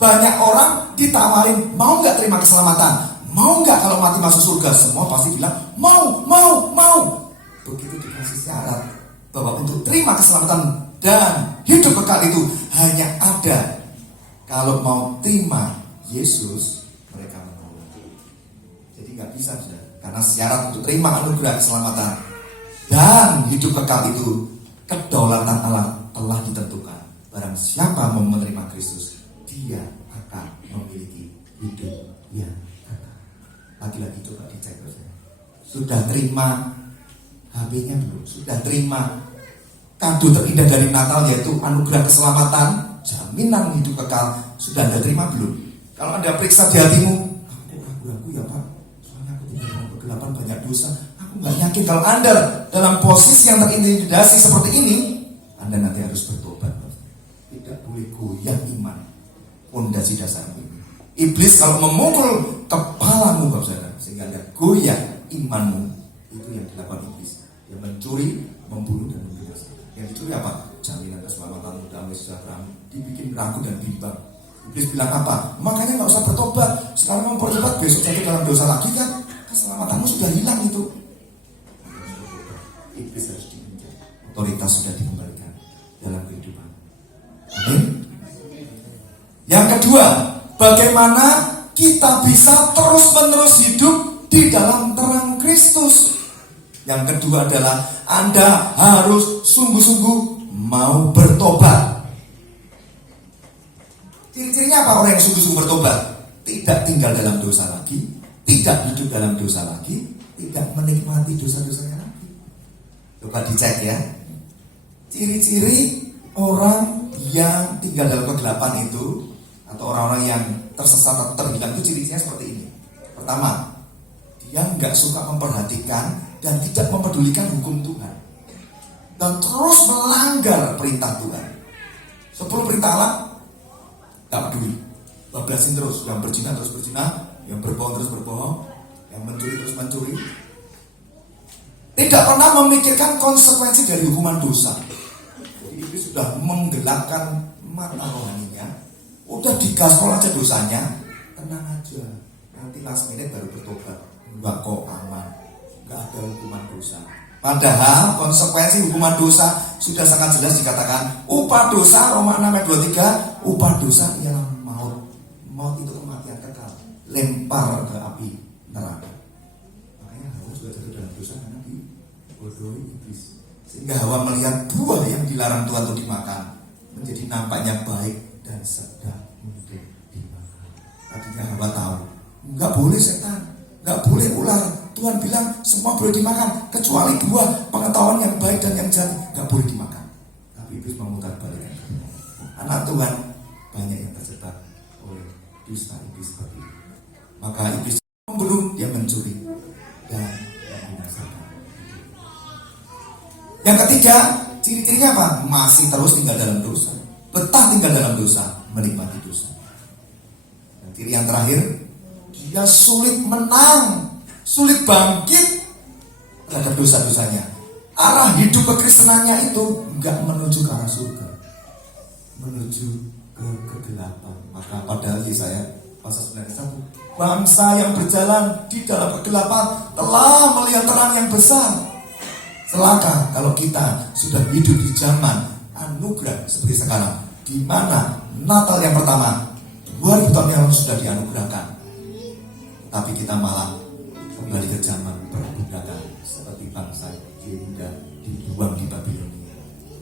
Banyak orang ditawarin, mau nggak terima keselamatan? Mau nggak kalau mati masuk surga? Semua pasti bilang mau. Begitu dikasih syarat bahwa untuk terima keselamatan dan hidup kekal itu hanya ada kalau mau terima Yesus, mereka mau. Jadi nggak bisa, sudah, karena syarat untuk terima anugerah keselamatan dan hidup kekal itu kedaulatan Allah telah ditentukan. Barang siapa mau menerima Kristus, dia akan memiliki hidup yang kekal. Lagi-lagi coba dicek, sudah terima HP-nya belum? Sudah terima kado terindah dari Natal, yaitu anugerah keselamatan, jaminan hidup kekal, sudah Anda terima belum? Kalau Anda periksa di hatimu, aku ragu-ragu ya Pak, soalnya aku tinggal dalam kegelapan, banyak dosa, aku gak yakin. Kalau Anda dalam posisi yang terintimidasi seperti ini, Anda nanti harus bertobat. Tidak boleh goyah iman, fondasi dasarmu ini. Iblis kalau memukul kepalamu, Bapak Saudara, sehingga Anda goyah imanmu, itu yang dilakukan iblis. Dia mencuri, membunuh, dan membinasakan. Yang dicuri apa? Jaminan keselamatanmu, damai sejahteramu, dibikin ragu dan bimbang. Iblis bilang apa? Makanya gak usah bertobat. Sekarang mau bertobat, besok jatuh dalam dosa lagi kan? Keselamatanmu sudah hilang itu. Iblis harus diinjak. Otoritas sudah dikembalikan dalam kehidupan. Amin. Yang kedua, bagaimana kita bisa terus-menerus hidup di dalam terang Kristus. Yang kedua adalah Anda harus sungguh-sungguh mau bertobat. Ciri-cirinya apa orang yang sungguh-sungguh bertobat? Tidak tinggal dalam dosa lagi, tidak hidup dalam dosa lagi, tidak menikmati dosa-dosanya lagi. Coba dicek ya. Ciri-ciri orang yang tinggal dalam kegelapan itu atau orang-orang yang tersesat atau terhilang itu cirinya seperti ini. Pertama, dia nggak suka memperhatikan dan tidak mempedulikan hukum Tuhan, dan terus melanggar perintah Tuhan. 10 perintah Allah nggak peduli, bablasin terus. Yang berzina terus berzina, yang berbohong terus berbohong, yang mencuri terus mencuri. Tidak pernah memikirkan konsekuensi dari hukuman dosa. Jadi iblis sudah menggelapkan mata rohaninya, udah digaspol aja dosanya, tenang aja, nanti last minute baru bertobat, enggak kok, aman, enggak ada hukuman dosa. Padahal konsekuensi hukuman dosa sudah sangat jelas dikatakan, upah dosa, Roma 6 ayat 23, upah dosa ialah maut. Maut itu kematian kekal, lempar ke api neraka. Makanya Hawa juga jatuh dalam dosa karena dibodohi iblis. Sehingga Hawa melihat buah yang dilarang Tuhan untuk dimakan menjadi nampaknya baik dan sedap untuk dimakan. Tadinya Hawa tahu, enggak boleh setan, enggak boleh ular. Tuhan bilang semua boleh dimakan kecuali buah pengetahuan yang baik dan yang jahat enggak boleh dimakan. Tapi iblis memutar balik. Anak Tuhan banyak yang terjebak oleh dusta iblis seperti itu. Maka iblis membunuh, dia mencuri dan membinasakan. Yang ketiga, ciri-cirinya apa? Masih terus tinggal dalam dosa, betah tinggal dalam dosa, menikmati dosa. Dan ciri yang terakhir, dia sulit menang, sulit bangkit terhadap dosa-dosanya. Arah hidup kekristenannya itu enggak menuju ke arah surga, menuju ke kegelapan. Maka pada Yesaya pasal 91, bangsa yang berjalan di dalam kegelapan telah melihat terang yang besar. Celaka kalau kita sudah hidup di zaman anugerah seperti sekarang, di mana Natal yang pertama 2000 tahun yang lalu sudah dianugerahkan, tapi kita malah kembali ke zaman perbudakan seperti bangsa Yehuda dibuang di Babilonia.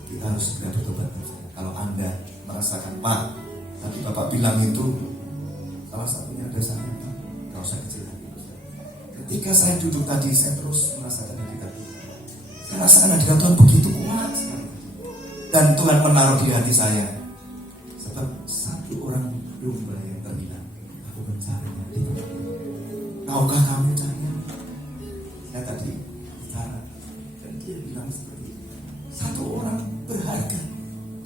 Kita harus segera bertobat. Kalau Anda merasakan, Pak, tadi Bapak bilang itu salah satunya dosanya, Pak, gak usah kecil hati. Ketika saya duduk tadi, saya terus merasakan hadirat Tuhan. Saya rasakan hadirat Tuhan begitu kuat sekali. Dan Tuhan menaruh di hati saya, sebab satu orang domba yang terhilang, aku mencarinya di tempat ini. Tahukah kamu carinya? Saya tadi bicara dan dia bilang seperti itu. Satu orang berharga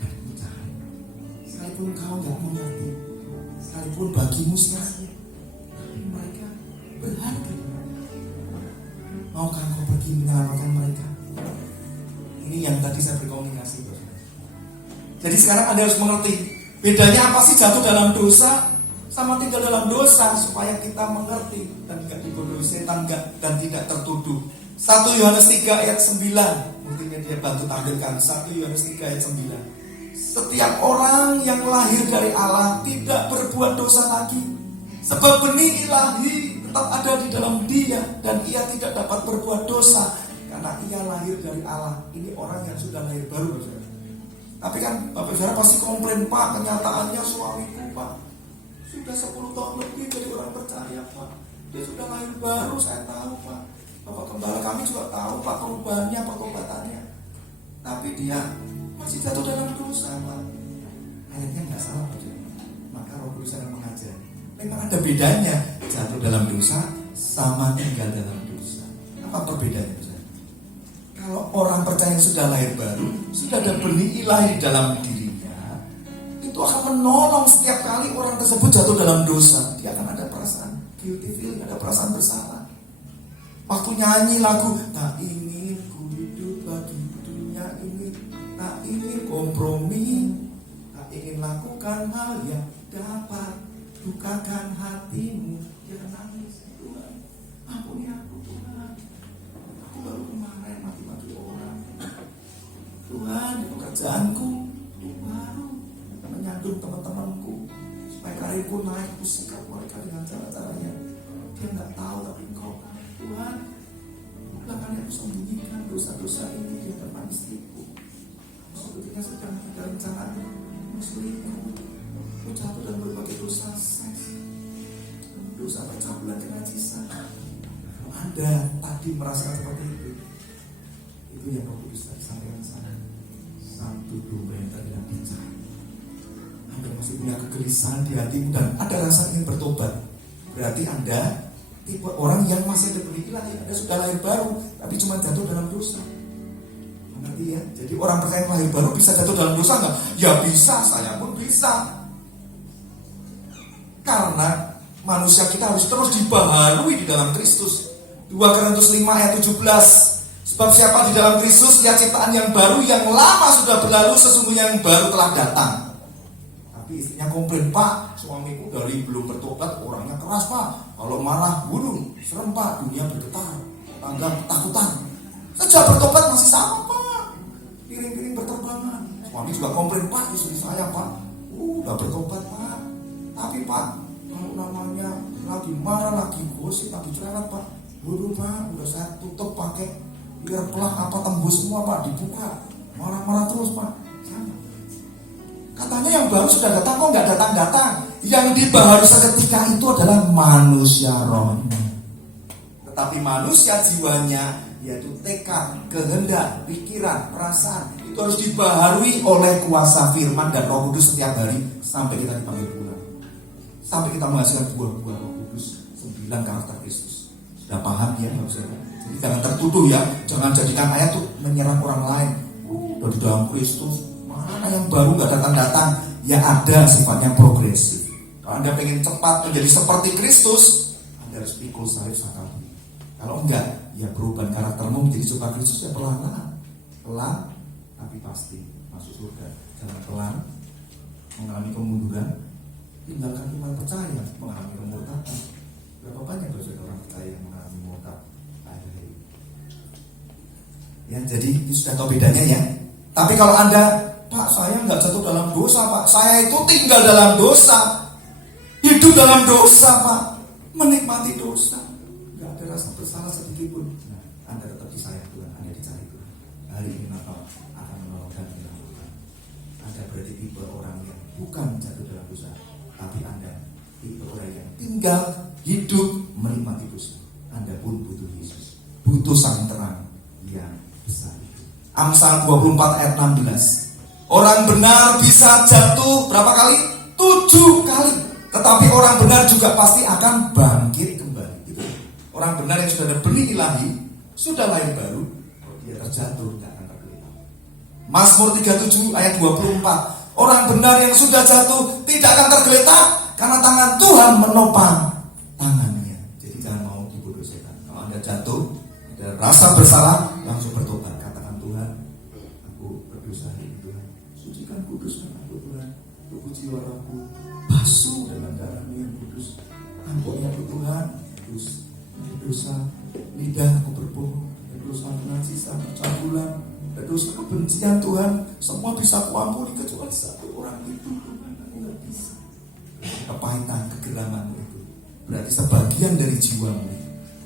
dan aku cari. Sekalipun kau gak mengerti, sekalipun bagimu sia-sia, tapi mereka berharga. Maukah kau pergi menyelamatkan mereka? Ini yang tadi saya berkomunikasi. Jadi sekarang Anda harus mengerti bedanya apa sih jatuh dalam dosa sama tinggal dalam dosa, supaya kita mengerti dan tidak dibodohi setan dan tidak tertuduh. 1 Yohanes 3 ayat 9, mungkin dia bantu tampilkan. 1 Yohanes 3 ayat 9. Setiap orang yang lahir dari Allah tidak berbuat dosa lagi, sebab benih ilahi tetap ada di dalam dia, dan ia tidak dapat berbuat dosa karena ia lahir dari Allah. Ini orang yang sudah lahir baru, saudara. Tapi kan Bapak Saudara pasti komplain, Pak, kenyataannya suamiku, Pak, sudah 10 tahun lebih jadi orang percaya, Pak. Dia sudah lahir baru, saya tahu, Pak. Bapak Gembala kami juga tahu, Pak, perubahannya, pertobatannya. Tapi dia masih jatuh dalam dosa, Pak. Ayatnya nggak salah, Pak. Maka Roh Kudus yang mengajar. Memang ada bedanya jatuh dalam dosa sama tinggal dalam dosa. Apa perbedaannya, Pak? Kalau orang percaya yang sudah lahir baru, sudah ada benih ilahi di dalam dirinya, itu akan menolong setiap kali orang tersebut jatuh dalam dosa. Dia akan ada perasaan guilty feeling, ada perasaan bersalah. Waktu nyanyi lagu, tak ingin ku hidup bagi dunia ini, tak ingin kompromi, tak ingin lakukan hal yang dapat dukakan hatimu. Dia nangis, Tuhan, ampuni aku, Tuhan. Aku baru kemarin mati-mati orang. Tuhan, di pekerjaanku itu baru menyandung teman-temanku supaya karirku naik. Aku sikap mereka dengan cara-caranya. Dia nggak tahu, tapi Engkau tahu. Tuhan, belakangnya aku sembunyikan dosa-dosa ini di depan istriku. Sebetulnya sedang ada rencana muslimku. Aku jatuh dalam berbagai dosa seks, dosa percabulan, kenajisan. Anda tadi merasakan seperti itu yang Roh Kudus tadi sampaikan sana. Satu domba yang terhilang dicari. Anda masih punya kegelisahan di hatimu dan ada rasa ingin bertobat, berarti Anda tipe orang yang masih ada benih ilahi. Anda sudah lahir baru, tapi cuma jatuh dalam dosa. Mengerti ya? Jadi orang percaya lahir baru bisa jatuh dalam dosa nggak? Ya bisa, saya pun bisa. Karena manusia kita harus terus dibaharui di dalam Kristus. 2 Korintus 5 ayat 17. Sebab siapa di dalam Kristus, lihat ciptaan yang baru, yang lama sudah berlalu, sesungguhnya yang baru telah datang. Tapi istrinya komplain, Pak, suamiku dari belum bertobat orangnya keras, Pak. Kalau marah gulung, serem, Pak, dunia bergetar, tangga ketakutan. Sejak bertobat masih sama, Pak, piring-piring berterbangan. Suami juga komplain, Pak, istri saya, Pak, udah bertobat, Pak, tapi Pak, kalau namanya lagi marah, lagi gosip, lagi cerewet, Pak, waduh, Pak, udah saya tutup pakai biar pelah apa tembus semua, Pak, dibuka, marah-marah terus, Pak. Sama. Katanya yang baru sudah datang, kok nggak datang-datang? Yang dibaharui seketika itu adalah manusia rohnya. Tetapi manusia jiwanya, yaitu tekad, kehendak, pikiran, perasaan, itu harus dibaharui oleh kuasa firman dan Roh Kudus setiap hari sampai kita dipanggil pulang. Sampai kita menghasilkan buah-buah Roh Kudus, 9 karakter Kristus. Sudah paham ya, saudara? Jadi jangan tertuduh ya, jangan jadikan ayat tuh menyerang orang lain. Udah di dalam Kristus, mana yang baru nggak datang-datang? Ya ada sifatnya progresif. Kalau Anda pengen cepat menjadi seperti Kristus, Anda harus pikul salib sekali. Kalau enggak, ya perubahan karaktermu menjadi serupa Kristus ya perlahan-lahan, pelan tapi pasti masuk surga. Jangan pelan, mengalami kemunduran, tinggalkan iman percaya, mengalami kemurtadan. Berapa banyak orang percaya yang mengalami murtad? Ya, jadi itu sudah tahu bedanya ya. Tapi kalau Anda, Pak, saya nggak jatuh dalam dosa, Pak, saya itu tinggal dalam dosa, hidup dalam dosa, Pak, menikmati dosa, nggak ada rasa bersalah sedikit pun. Nah, Anda tetap disayang Tuhan, Anda dicari Tuhan. Hari ini Natal akan menolong dan menyelamatkan. Anda berarti tipe orang yang bukan jatuh dalam dosa, tapi Anda tipe orang yang tinggal hidup menikmati dosa. Anda pun butuh Yesus, butuh sang terang yang besar. Amsal 24 ayat 16. Orang benar bisa jatuh berapa kali? 7 kali. Tetapi orang benar juga pasti akan bangkit kembali. Gitu. Orang benar yang sudah ada benih ilahi, sudah lahir baru, kalau dia terjatuh tidak akan tergeletak. Mazmur 37 ayat 24. Orang benar yang sudah jatuh tidak akan tergeletak karena tangan Tuhan menopang tangannya. Jadi jangan mau dibodoh setan. Kalau Anda jatuh, ada rasa bersalah, langsung bertobat. Katakan, Tuhan, aku berdosa hari ini, Tuhan. Sucikan, kuduskan aku, Tuhan. Tubuh jiwa aku basuh dengan darah-Mu yang kudus. Ampuni aku, Tuhan, kudus. Dosa lidah aku berbohong, dosa penasisan, percabulan, dosa kebencian, Tuhan. Semua bisa kuampuni kecuali satu orang itu, Tuhan. Aku nggak bisa. Kepahitan, kegelamanmu itu berarti sebagian dari jiwamu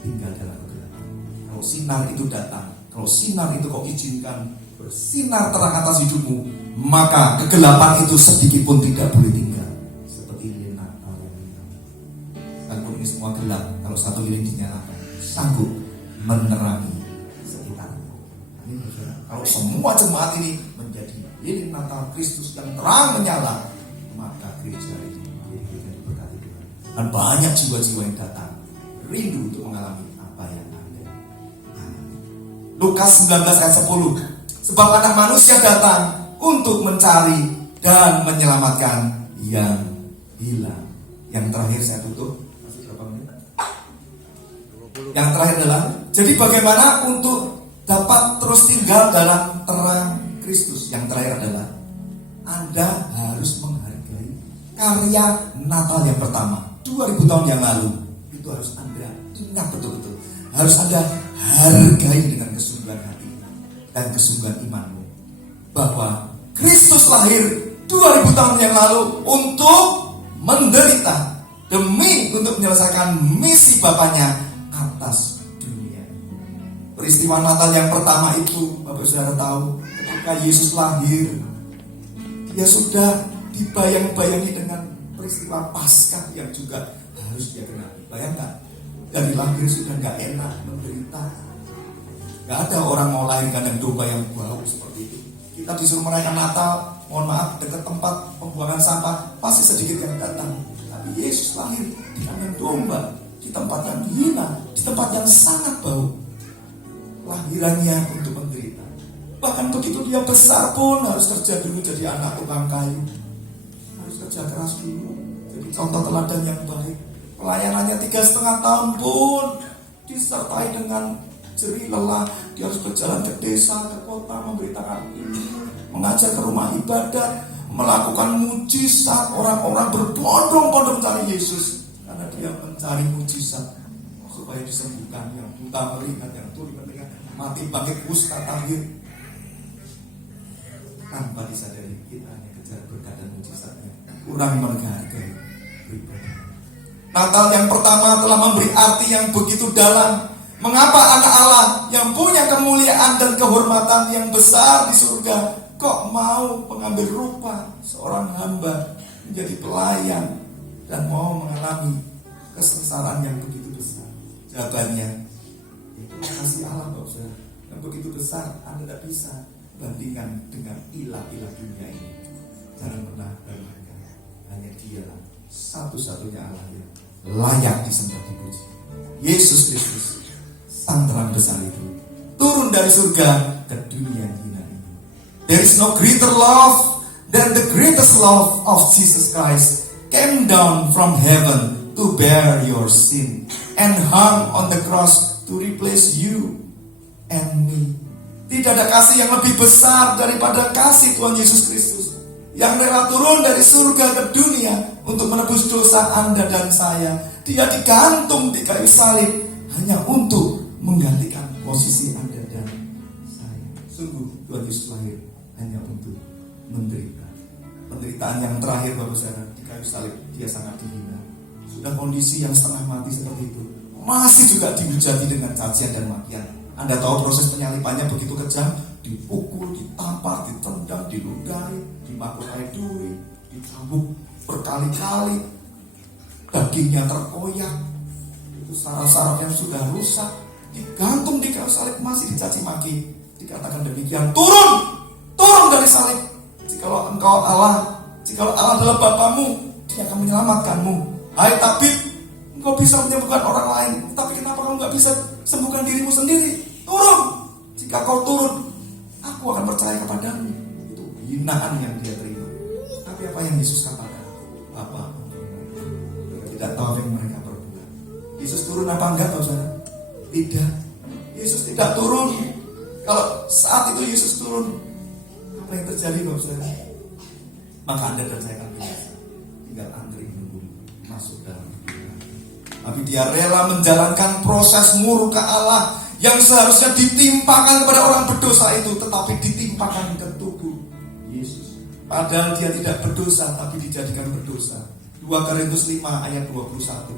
tinggal dalam kegelapan. Kalau sinar itu datang, kalau sinar itu kau izinkan bersinar terang atas hidupmu, maka kegelapan itu sedikit pun tidak boleh tinggal. Seperti lilin Natal yang menyala. Sekalipun ini semua gelap, kalau satu lilin dinyalakan, sanggup menerangi sekitarmu. Kalau semua jemaat ini menjadi lilin Natal Kristus yang terang menyala, maka gereja ini diberkati Tuhan. Dan banyak jiwa-jiwa yang datang rindu untuk mengalami apa yang Anda alami. Lukas 19 ayat 10. Sebab Anak Manusia datang untuk mencari dan menyelamatkan yang hilang. Yang terakhir saya tutup. Masih berapa menit? Yang terakhir adalah, jadi bagaimana untuk dapat terus tinggal dalam terang Kristus? Yang terakhir adalah, Anda harus menghargai karya Natal yang pertama 2000 tahun yang lalu. Itu harus Anda ingat betul-betul. Harus Anda hargai dengan kesungguhan hati dan kesungguhan imanmu, bahwa Kristus lahir 2000 tahun yang lalu untuk menderita demi untuk menyelesaikan misi Bapaknya atas dunia. Peristiwa Natal yang pertama itu, Bapak Saudara tahu, ketika Yesus lahir, dia sudah dibayang-bayangi dengan peristiwa Paskah yang juga harus dia kenali. Bayangkan, dari lahir sudah gak enak, menderita. Gak ada orang mau lahirkan yang domba yang bau seperti itu. Kita Kita disuruh merayakan Natal, mohon maaf, dekat tempat pembuangan sampah pasti sedikit yang datang. Tapi Yesus lahir di kandang domba, di tempat yang hina, di tempat yang sangat bau. Lahirannya untuk menderita. Bahkan begitu dia besar pun harus kerja dulu jadi anak tukang kayu. Harus kerja keras dulu, jadi contoh teladan yang baik. Pelayanannya 3,5 tahun pun disertai dengan jerih lelah. Dia harus berjalan ke desa, ke kota, memberitakan ini, mengajar ke rumah ibadat, melakukan mujizat. Orang-orang berbondong-bondong mencari Yesus karena dia mencari mujizat supaya disembuhkan. Yang buta melihat, yang tuli mendengar, mati bangkit, kusta tahir. Tanpa disadari kita hanya kejar berkat dan mujizatnya, kurang menghargai pribadi. Natal yang pertama telah memberi arti yang begitu dalam. Mengapa anak Allah yang punya kemuliaan dan kehormatan yang besar di surga kok mau mengambil rupa seorang hamba menjadi pelayan dan mau mengalami kesengsaraan yang begitu besar? Jawabannya, itu kasih Allah, Bapak Saudara, yang begitu besar. Anda tidak bisa bandingkan dengan ilah-ilah dunia ini. Jangan pernah berlangganan. Hanya Dialah satu-satunya Allah yang layak disembah dipuji. Yesus Kristus, Sang Terang besar itu, turun dari surga ke dunia hina ini. There is no greater love than the greatest love of Jesus Christ came down from heaven to bear your sin and hung on the cross to replace you and me. Tidak ada kasih yang lebih besar daripada kasih Tuhan Yesus Kristus yang rela turun dari surga ke dunia untuk menebus dosa Anda dan saya. Dia digantung di kayu salib hanya untuk menggantikan posisi Anda dan saya. Sungguh Tuhan Yesus lahir hanya untuk menderita. Penderitaan yang terakhir, Bapak Saudara, di kayu salib dia sangat dihina. Sudah kondisi yang setengah mati seperti itu, masih juga dihujati dengan cacian dan makian. Anda tahu proses penyalipannya begitu kejam, dipukul, ditampar, ditendang, diludahi, dimakai duri, dicambuk berkali-kali, dagingnya terkoyak, itu saraf-saraf yang sudah rusak, digantung di kayu salib, masih dicaci maki. Dikatakan demikian, turun dari salib. Jikalau engkau Allah, jikalau Allah adalah Bapamu, Dia akan menyelamatkanmu. Hai tabib, engkau bisa menyembuhkan orang lain, tapi kenapa kamu gak bisa sembuhkan dirimu sendiri? Turun. Jika kau turun, aku akan percaya kepadamu. Itu hinaan yang dia terima. Tapi apa yang Yesus katakan? Bapa, mereka tidak tahu yang mereka perbuat. Yesus turun apa enggak, saudara? Tidak. Yesus tidak turun. Kalau saat itu Yesus turun, apa yang terjadi, saudara? Maka Anda dan saya akan binasa. Tinggal antri menunggu masuk dalam hidup. Tapi dia rela menjalankan proses murka Allah yang seharusnya ditimpakan kepada orang berdosa itu, tetapi ditimpakan ke tubuh Yesus. Padahal dia tidak berdosa, tapi dijadikan berdosa. 2 Korintus 5 ayat 21.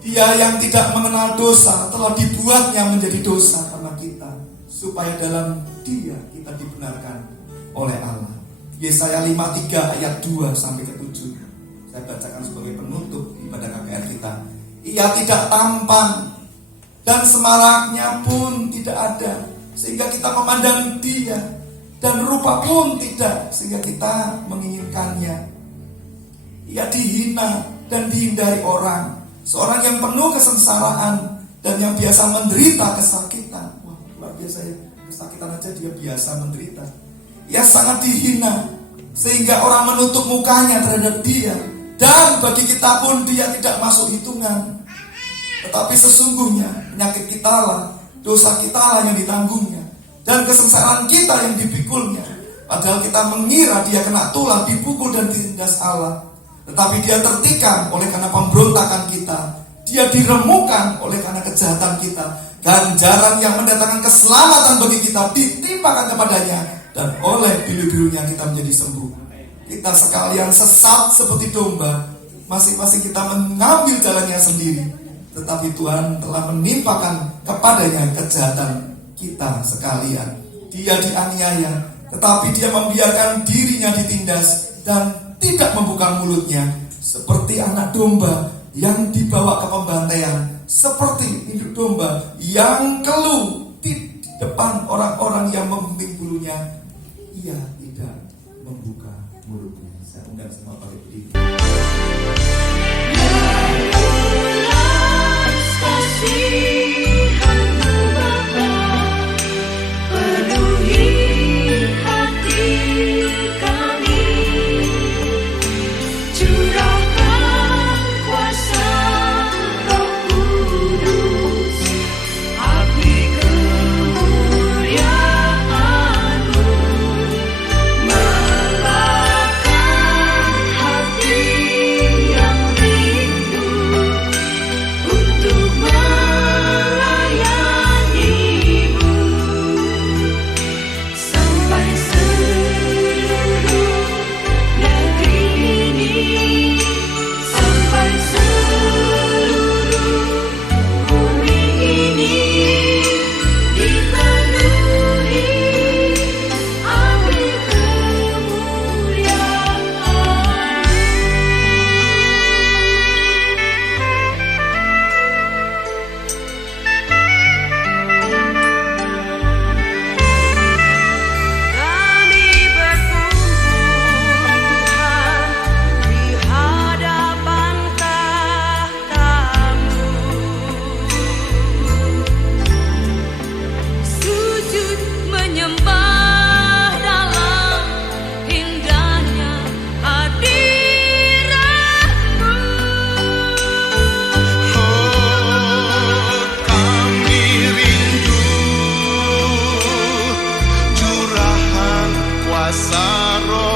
Dia yang tidak mengenal dosa telah dibuatnya menjadi dosa karena kita, supaya dalam Dia kita dibenarkan oleh Allah. Yesaya 53 ayat 2 sampai ke 7. Saya bacakan sebagai penutup ibadah KKR kita. Ia tidak tampan dan semaraknya pun tidak ada, sehingga kita memandang Dia, dan rupa pun tidak, sehingga kita menginginkannya. Ia dihina dan dihindari orang, seorang yang penuh kesengsaraan dan yang biasa menderita kesakitan. Wah, luar biasa ya, kesakitan aja dia biasa menderita. Ia sangat dihina sehingga orang menutup mukanya terhadap Dia, dan bagi kita pun Dia tidak masuk hitungan. Tetapi sesungguhnya penyakit kita lah, dosa kita lah yang ditanggungnya, dan kesengsaraan kita yang dipikulnya. Padahal kita mengira Dia kena tulah, dipukul dan ditindas Allah. Tetapi Dia tertikam oleh karena pemberontakan kita, Dia diremukkan oleh karena kejahatan kita. Ganjaran yang mendatangkan keselamatan bagi kita ditimpakan kepadanya, dan oleh bilu-bilunya kita menjadi sembuh. Kita sekalian sesat seperti domba, masing-masing kita mengambil jalannya sendiri. Tetapi Tuhan telah menimpakan kepadanya kejahatan kita sekalian. Dia dianiaya, tetapi Dia membiarkan dirinya ditindas dan tidak membuka mulutnya. Seperti anak domba yang dibawa ke pembantaian, seperti induk domba yang keluh di depan orang-orang yang membimbing bulunya. ia tidak membuka mulutnya. Saya undang semua balik berdiri. Kasihan-Mu Bapa, penuhi hati kami, curahkan kuasa Roh Kudus, api kemuliaan-Mu, membakar hati yang rindu untuk melayani-Mu, sampai seluruh negeri ini, sampai seluruh bumi ini dipenuhi api Kami berkumpul di hadapan tahta-Mu, sujud menyembah dalam indahnya hadirat-Mu. Kami rindu curahan kuasa Roh